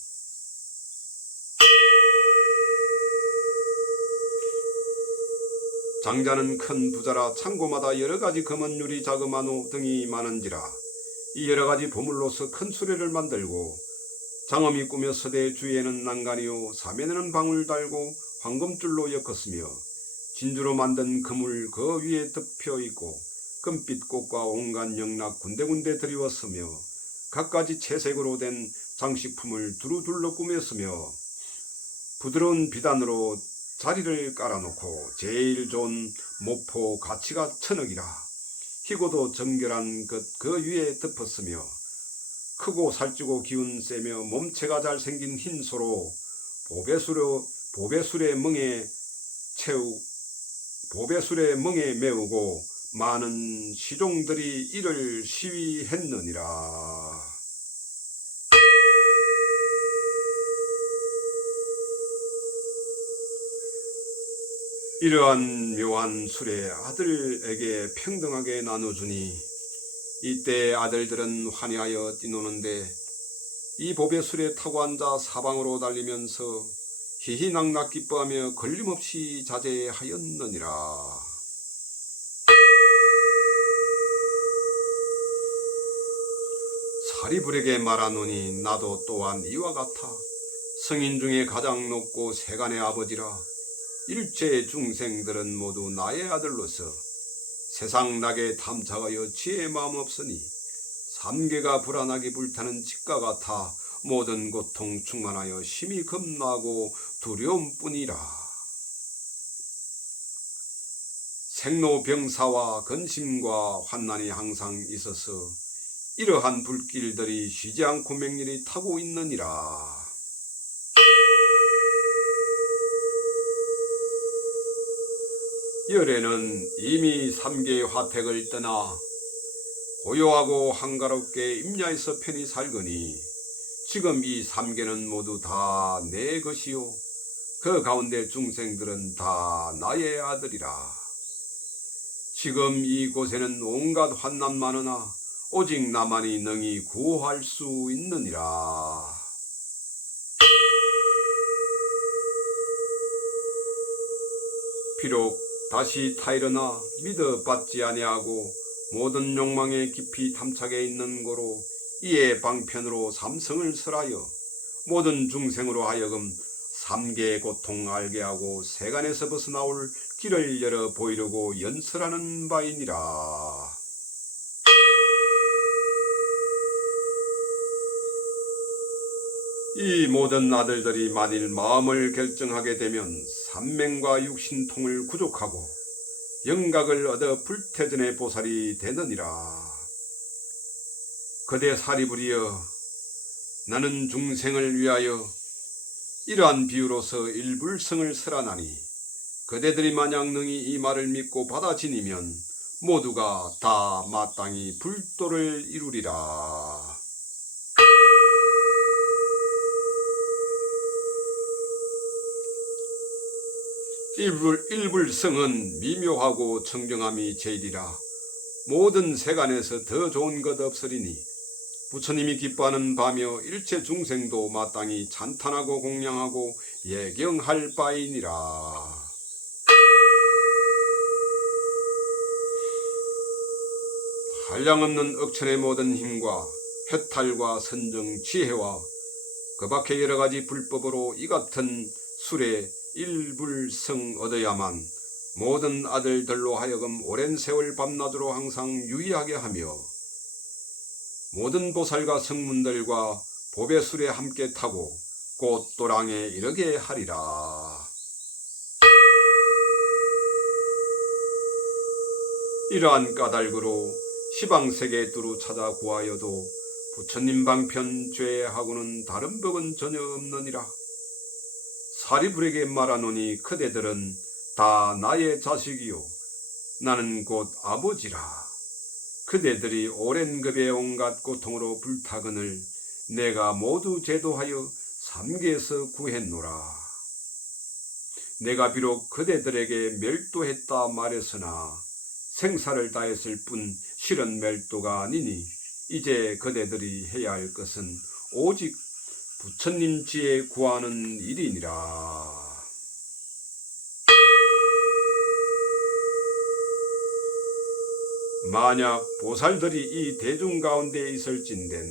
장자는 큰 부자라 창고마다 여러가지 금은 유리 자그마노 등이 많은지라. 이 여러가지 보물로서 큰 수레를 만들고 장엄히 꾸며 서대 주위에는 난간이요 사면에는 방울 달고 황금줄로 엮었으며 진주로 만든 그물 그 위에 덮여 있고 금빛 꽃과 온갖 영락 군데군데 드리웠으며 갖가지 채색으로 된 장식품을 두루둘러 꾸몄으며 부드러운 비단으로 자리를 깔아놓고 제일 좋은 모포 가치가 1000억이라. 희고도 정결한 것 그 위에 덮었으며 크고 살찌고 기운 세며 몸체가 잘생긴 흰소로 보배술의 멍에 메우고 많은 시종들이 이를 시위했느니라. 이러한 묘한 수레 아들에게 평등하게 나눠주니 이때 아들들은 환희하여 뛰노는데 이 보배 수레 타고 앉아 사방으로 달리면서 희희낙낙 기뻐하며 걸림없이 자제하였느니라. 사리불에게 말하노니 나도 또한 이와 같아 성인 중에 가장 높고 세간의 아버지라. 일체 중생들은 모두 나의 아들로서 세상 낙에 탐착하여 지혜의 마음 없으니 삼계가 불안하게 불타는 집과 같아 모든 고통 충만하여 심히 겁나고 두려움뿐이라. 생로병사와 근심과 환난이 항상 있어서 이러한 불길들이 쉬지 않고 맹렬히 타고 있느니라. 열에는 이미 삼계의 화택을 떠나 고요하고 한가롭게 임야에서 편히 살거니 지금 이 삼계는 모두 다 내 것이요 그 가운데 중생들은 다 나의 아들이라. 지금 이곳에는 온갖 환난 많으나 오직 나만이 능히 구할 수 있느니라. 비록 다시 타일어나 믿어받지 아니하고 모든 욕망에 깊이 탐착해 있는 고로 이에 방편으로 삼성을 설하여 모든 중생으로 하여금 삼계의 고통 알게 하고 세간에서 벗어나올 길을 열어 보이려고 연설하는 바이니라. 이 모든 아들들이 만일 마음을 결정하게 되면 삼맹과 육신통을 구족하고 영각을 얻어 불태전의 보살이 되느니라. 그대 사리부리여, 나는 중생을 위하여 이러한 비유로서 일불성을 설하나니 그대들이 만약 능히 이 말을 믿고 받아 지니면 모두가 다 마땅히 불도를 이루리라. 일불성은 미묘하고 청정함이 제일이라 모든 세간에서 더 좋은 것 없으리니 부처님이 기뻐하는 바며 일체 중생도 마땅히 찬탄하고 공양하고 예경할 바이니라. 한량없는 억천의 모든 힘과 해탈과 선정, 지혜와 그 밖의 여러 가지 불법으로 이 같은 술에 일불성 얻어야만 모든 아들들로 하여금 오랜 세월 밤낮으로 항상 유의하게 하며 모든 보살과 성문들과 법의 술에 함께 타고 꽃도랑에 이르게 하리라. 이러한 까닭으로 시방세계 두루 찾아 구하여도 부처님 방편 죄하고는 다른 법은 전혀 없느니라. 사리불에게 말하노니 그대들은 다 나의 자식이요 나는 곧 아버지라. 그대들이 오랜 급의 온갖 고통으로 불타거늘 내가 모두 제도하여 삼계에서 구했노라. 내가 비록 그대들에게 멸도했다 말했으나 생사를 다했을 뿐 실은 멸도가 아니니 이제 그대들이 해야 할 것은 오직 부처님 지에 구하는 일이니라. 만약 보살들이 이 대중 가운데 있을진된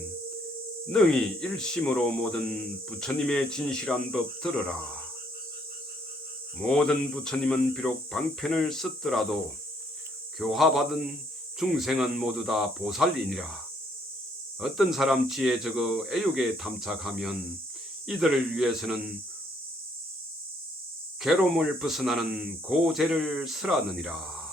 능히 일심으로 모든 부처님의 진실한 법 들으라. 모든 부처님은 비록 방편을 썼더라도 교화받은 중생은 모두 다 보살이니라. 어떤 사람 지혜 적어 애욕에 탐착하면 이들을 위해서는 괴로움을 벗어나는 고제를 설하느니라.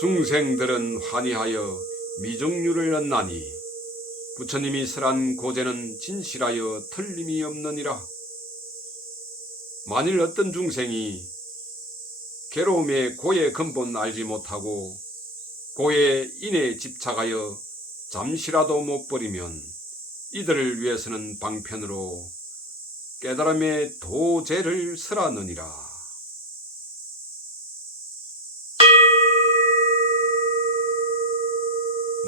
중생들은 환희하여 미정류를 얻나니 부처님이 설한 고제는 진실하여 틀림이 없느니라. 만일 어떤 중생이 괴로움의 고의 근본 알지 못하고 고의 인에 집착하여 잠시라도 못 버리면 이들을 위해서는 방편으로 깨달음의 도제를 설하느니라.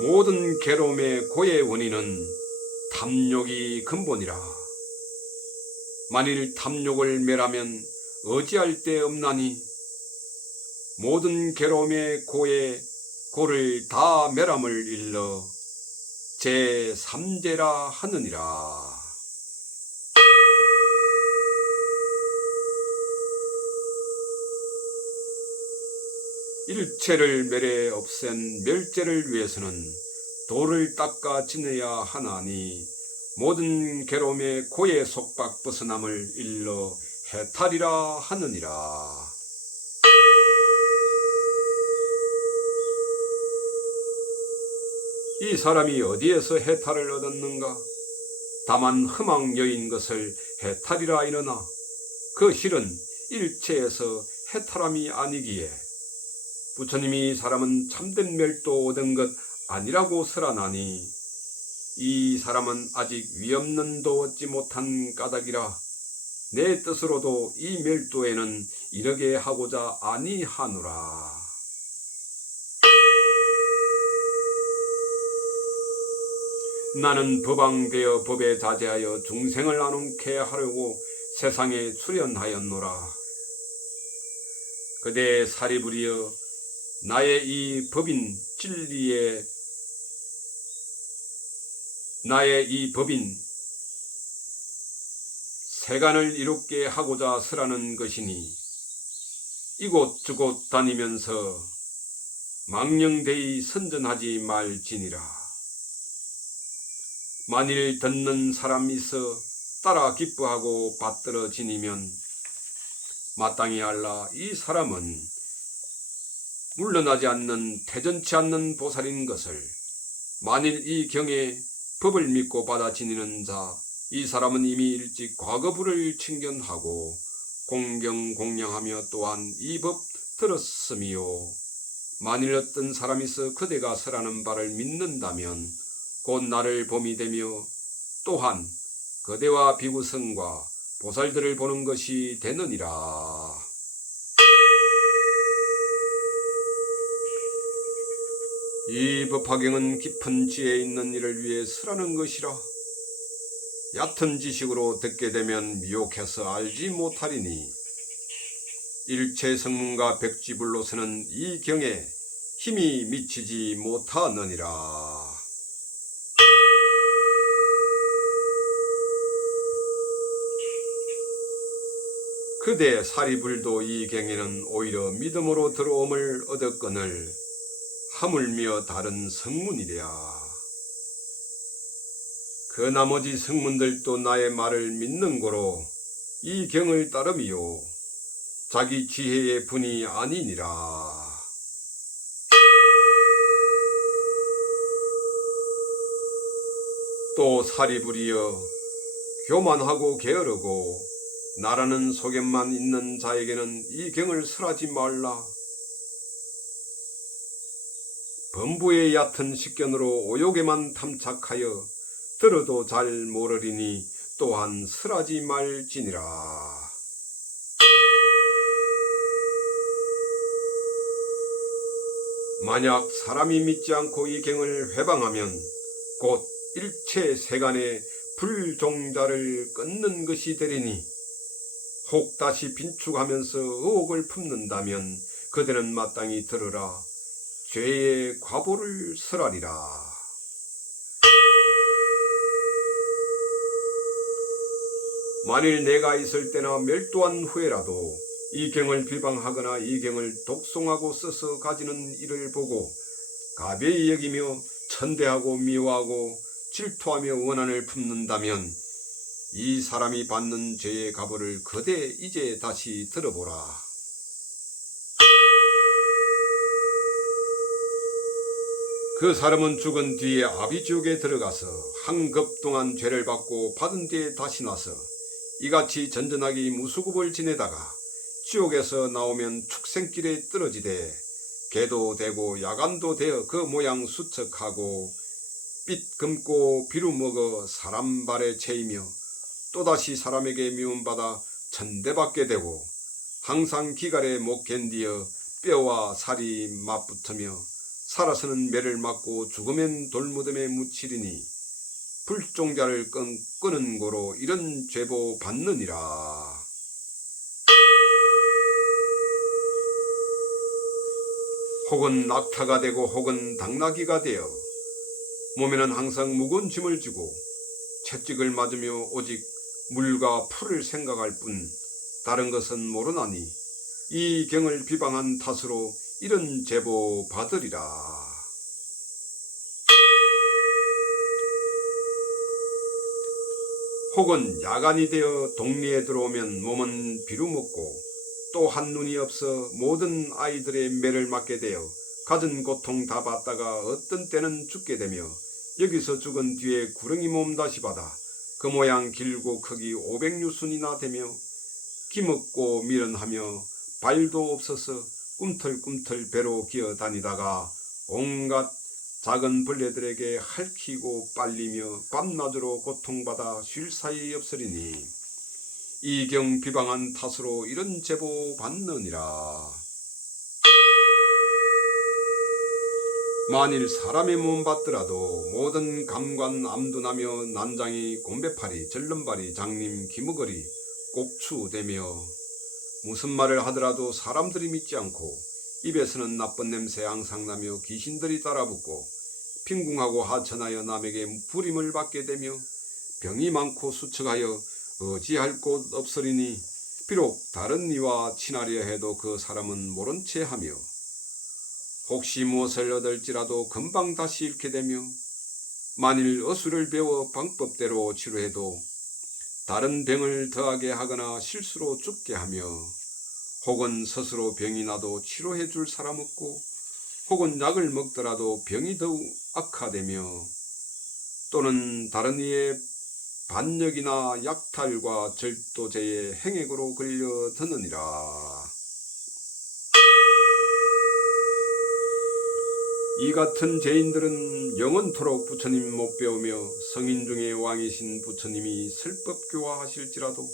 모든 괴로움의 고의 원인은 탐욕이 근본이라. 만일 탐욕을 멸하면 어찌할 데 없나니 모든 괴로움의 고의 고를 다 멸함을 일러 제3제라 하느니라. 일체를 멸해 없앤 멸제를 위해서는 도를 닦아 지내야 하나니 모든 괴로움의 고의 속박 벗어남을 일러 해탈이라 하느니라. 이 사람이 어디에서 해탈을 얻었는가? 다만 흠악 여인 것을 해탈이라 이르나 그 실은 일체에서 해탈함이 아니기에 부처님이 이 사람은 참된 멸도 얻은 것 아니라고 설하나니 이 사람은 아직 위없는 도 얻지 못한 까닭이라 내 뜻으로도 이 멸도에는 이르게 하고자 아니하노라. 나는 법왕되어 법에 자제하여 중생을 안온케 하려고 세상에 출현하였노라. 그대 사리부리여 나의 이 법인 진리에 나의 이 법인 세간을 이롭게 하고자 서라는 것이니 이곳저곳 다니면서 망령되이 선전하지 말지니라. 만일 듣는 사람이 있어 따라 기뻐하고 받들어 지니면 마땅히 알라. 이 사람은 물러나지 않는 태전치 않는 보살인 것을. 만일 이 경에 법을 믿고 받아 지니는 자, 이 사람은 이미 일찍 과거부를 칭견하고 공경 공양하며 또한 이 법 들었음이요. 만일 어떤 사람이 있어 그대가 설하는 바를 믿는다면 곧 나를 봄이 되며 또한 그대와 비구성과 보살들을 보는 것이 되느니라. 이 법화경은 깊은 지혜 있는 이를 위해 설하는 것이라. 얕은 지식으로 듣게 되면 미혹해서 알지 못하리니 일체 성문과 백지불로서는 이 경에 힘이 미치지 못하느니라. 그대 사리불도 이 경에는 오히려 믿음으로 들어옴을 얻었거늘 하물며 다른 성문이랴. 그 나머지 성문들도 나의 말을 믿는 고로 이 경을 따름이요 자기 지혜의 분이 아니니라. 또 사리불이여 교만하고 게으르고 나라는 소견만 있는 자에게는 이 경을 설하지 말라. 범부의 얕은 식견으로 오욕에만 탐착하여 들어도 잘 모르리니 또한 설하지 말지니라. 만약 사람이 믿지 않고 이 경을 회방하면 곧 일체 세간의 불종자를 끊는 것이 되리니 혹 다시 빈축하면서 의혹을 품는다면 그대는 마땅히 들으라. 죄의 과보를 설하리라. 만일 내가 있을 때나 멸도한 후에라도 이 경을 비방하거나 이 경을 독송하고 써서 가지는 이를 보고 가벼이 여기며 천대하고 미워하고 질투하며 원한을 품는다면 이 사람이 받는 죄의 값을 그대 이제 다시 들어보라. 그 사람은 죽은 뒤에 아비지옥에 들어가서 한급 동안 죄를 받고 받은 뒤에 다시 나서 이같이 전전하기 무수급을 지내다가 지옥에서 나오면 축생길에 떨어지되 개도 되고 야간도 되어 그 모양 수척하고 빛 금고 비루 먹어 사람 발에 채이며 또다시 사람에게 미움받아 천대받게 되고 항상 기갈에 못 견디어 뼈와 살이 맞붙으며 살아서는 매를 맞고 죽으면 돌무덤에 묻히리니 불종자를 끊는 고로 이런 죄보 받느니라. 혹은 낙타가 되고 혹은 당나귀가 되어 몸에는 항상 무거운 짐을 지고 채찍을 맞으며 오직 물과 풀을 생각할 뿐 다른 것은 모르나니 이 경을 비방한 탓으로 이런 제보 받으리라. 혹은 야간이 되어 동리에 들어오면 몸은 비루먹고 또 한눈이 없어 모든 아이들의 매를 맞게 되어 갖은 고통 다 받다가 어떤 때는 죽게 되며 여기서 죽은 뒤에 구렁이 몸 다시 받아 그 모양 길고 크기 500유순이나 되며 기먹고 미련하며 발도 없어서 꿈틀꿈틀 배로 기어 다니다가 온갖 작은 벌레들에게 핥히고 빨리며 밤낮으로 고통받아 쉴 사이 없으리니 이 경 비방한 탓으로 이런 제보 받느니라. 만일 사람의 몸 받더라도 모든 감관 암둔하며 난장이 곰배파리 절름발이 장님 기머거리 꼽추되며 무슨 말을 하더라도 사람들이 믿지 않고 입에서는 나쁜 냄새 항상 나며 귀신들이 따라붙고 빈궁하고 하천하여 남에게 부림을 받게 되며 병이 많고 수척하여 의지할 곳 없으리니 비록 다른 이와 친하려 해도 그 사람은 모른 채 하며 혹시 무엇을 얻을지라도 금방 다시 잃게 되며 만일 어수를 배워 방법대로 치료해도 다른 병을 더하게 하거나 실수로 죽게 하며 혹은 스스로 병이 나도 치료해 줄 사람 없고 혹은 약을 먹더라도 병이 더욱 악화되며 또는 다른 이의 반역이나 약탈과 절도죄의 행액으로 걸려드느니라. 이 같은 죄인들은 영원토록 부처님 못 배우며 성인 중에 왕이신 부처님이 설법 교화하실지라도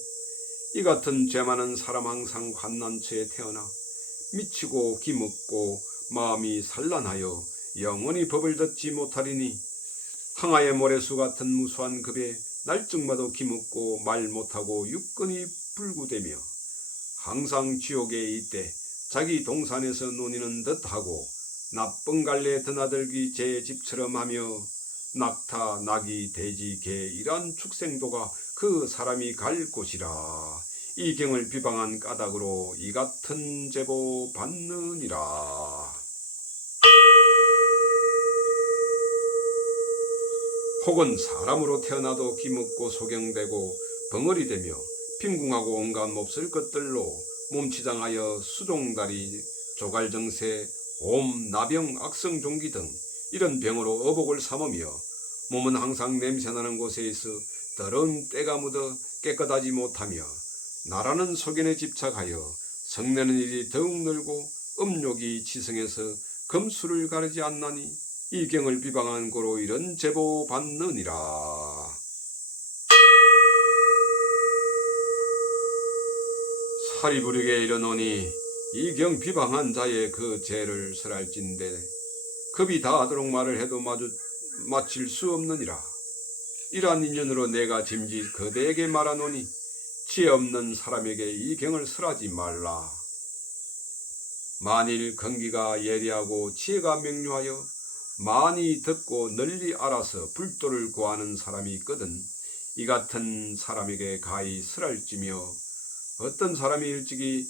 이 같은 죄 많은 사람 항상 환난처에 태어나 미치고 기먹고 마음이 산란하여 영원히 법을 듣지 못하리니 항아의 모래수 같은 무수한 급에 날적마도 기먹고 말 못하고 육건이 불구되며 항상 지옥에 있되 자기 동산에서 논이는 듯하고 나쁜 갈래 드나들기 제 집처럼 하며 낙타, 나귀, 돼지, 개 이러한 축생도가 그 사람이 갈 곳이라. 이 경을 비방한 까닭으로 이 같은 제보 받느니라. 혹은 사람으로 태어나도 기먹고 소경되고 벙어리 되며 빈궁하고 온갖 몹쓸 것들로 몸치장하여 수종다리, 조갈정세, 옴, 나병, 악성종기 등 이런 병으로 어복을 삼으며 몸은 항상 냄새나는 곳에 있어 더러운 때가 묻어 깨끗하지 못하며 나라는 소견에 집착하여 성내는 일이 더욱 늘고 음욕이 치성해서 금수를 가르지 않나니 이 경을 비방한 고로 이런 제보 받느니라. 사리부르게 이르노니 이 경 비방한 자의 그 죄를 설할진대 급이 다하도록 말을 해도 마칠 수 없느니라. 이러한 인연으로 내가 짐짓 그대에게 말하노니 지혜 없는 사람에게 이 경을 설하지 말라. 만일 건기가 예리하고 지혜가 명료하여 많이 듣고 널리 알아서 불도를 구하는 사람이 있거든 이 같은 사람에게 가히 설할지며 어떤 사람이 일찍이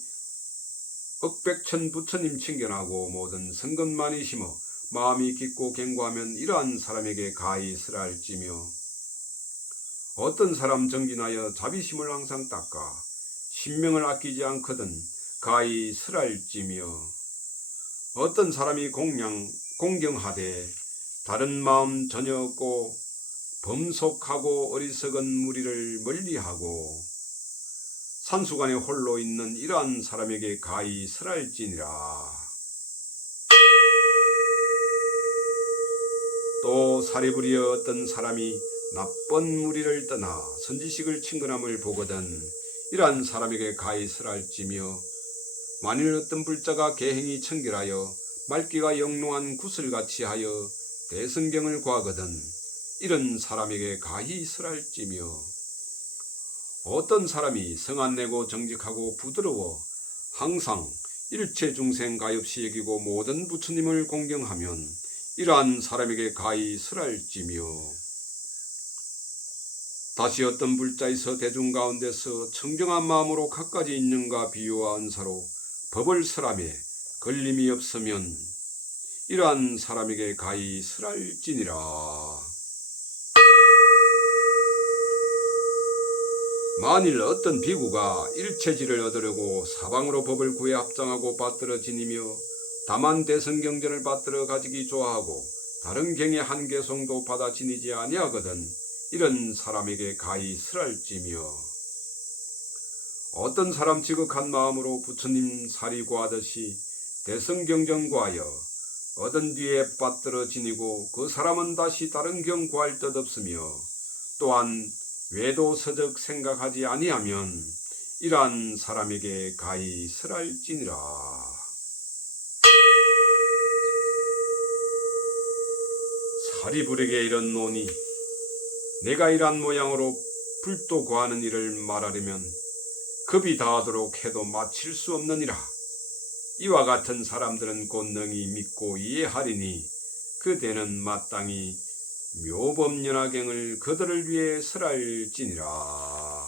억백천 부처님 칭견하고 모든 성근만이 심어 마음이 깊고 견고하면 이러한 사람에게 가히 설할지며 어떤 사람 정진하여 자비심을 항상 닦아 신명을 아끼지 않거든 가히 설할지며 어떤 사람이 공경하되 다른 마음 전혀 없고 범속하고 어리석은 무리를 멀리하고 산수간에 홀로 있는 이러한 사람에게 가히 설할지니라. 또 사리부리어 어떤 사람이 나쁜 무리를 떠나 선지식을 친근함을 보거든 이러한 사람에게 가히 설할지며 만일 어떤 불자가 계행이 청결하여 맑기가 영롱한 구슬같이 하여 대성경을 구하거든 이런 사람에게 가히 설할지며 어떤 사람이 성안내고 정직하고 부드러워 항상 일체 중생 가엾이 여기고 모든 부처님을 공경하면 이러한 사람에게 가히 설할지며 다시 어떤 불자에서 대중 가운데서 청정한 마음으로 갖가지 인연과 비유와 은사로 법을 설하며 걸림이 없으면 이러한 사람에게 가히 설할지니라. 만일 어떤 비구가 일체지를 얻으려고 사방으로 법을 구해 합장하고 받들어 지니며 다만 대성경전을 받들어 가지기 좋아하고 다른 경의 한 개송도 받아 지니지 아니하거든 이런 사람에게 가히 설할지며 어떤 사람 지극한 마음으로 부처님 사리 구하듯이 대성경전 구하여 얻은 뒤에 받들어 지니고 그 사람은 다시 다른 경 구할 듯 없으며 또한 외도서적 생각하지 아니하면 이러한 사람에게 가히 설할지니라. 가리불에게 이르노니 내가 이러한 모양으로 불도 구하는 일을 말하려면 급이 다하도록 해도 마칠 수 없느니라. 이와 같은 사람들은 곧 능히 믿고 이해하리니 그대는 마땅히 묘법연화경을 그들을 위해 설할지니라.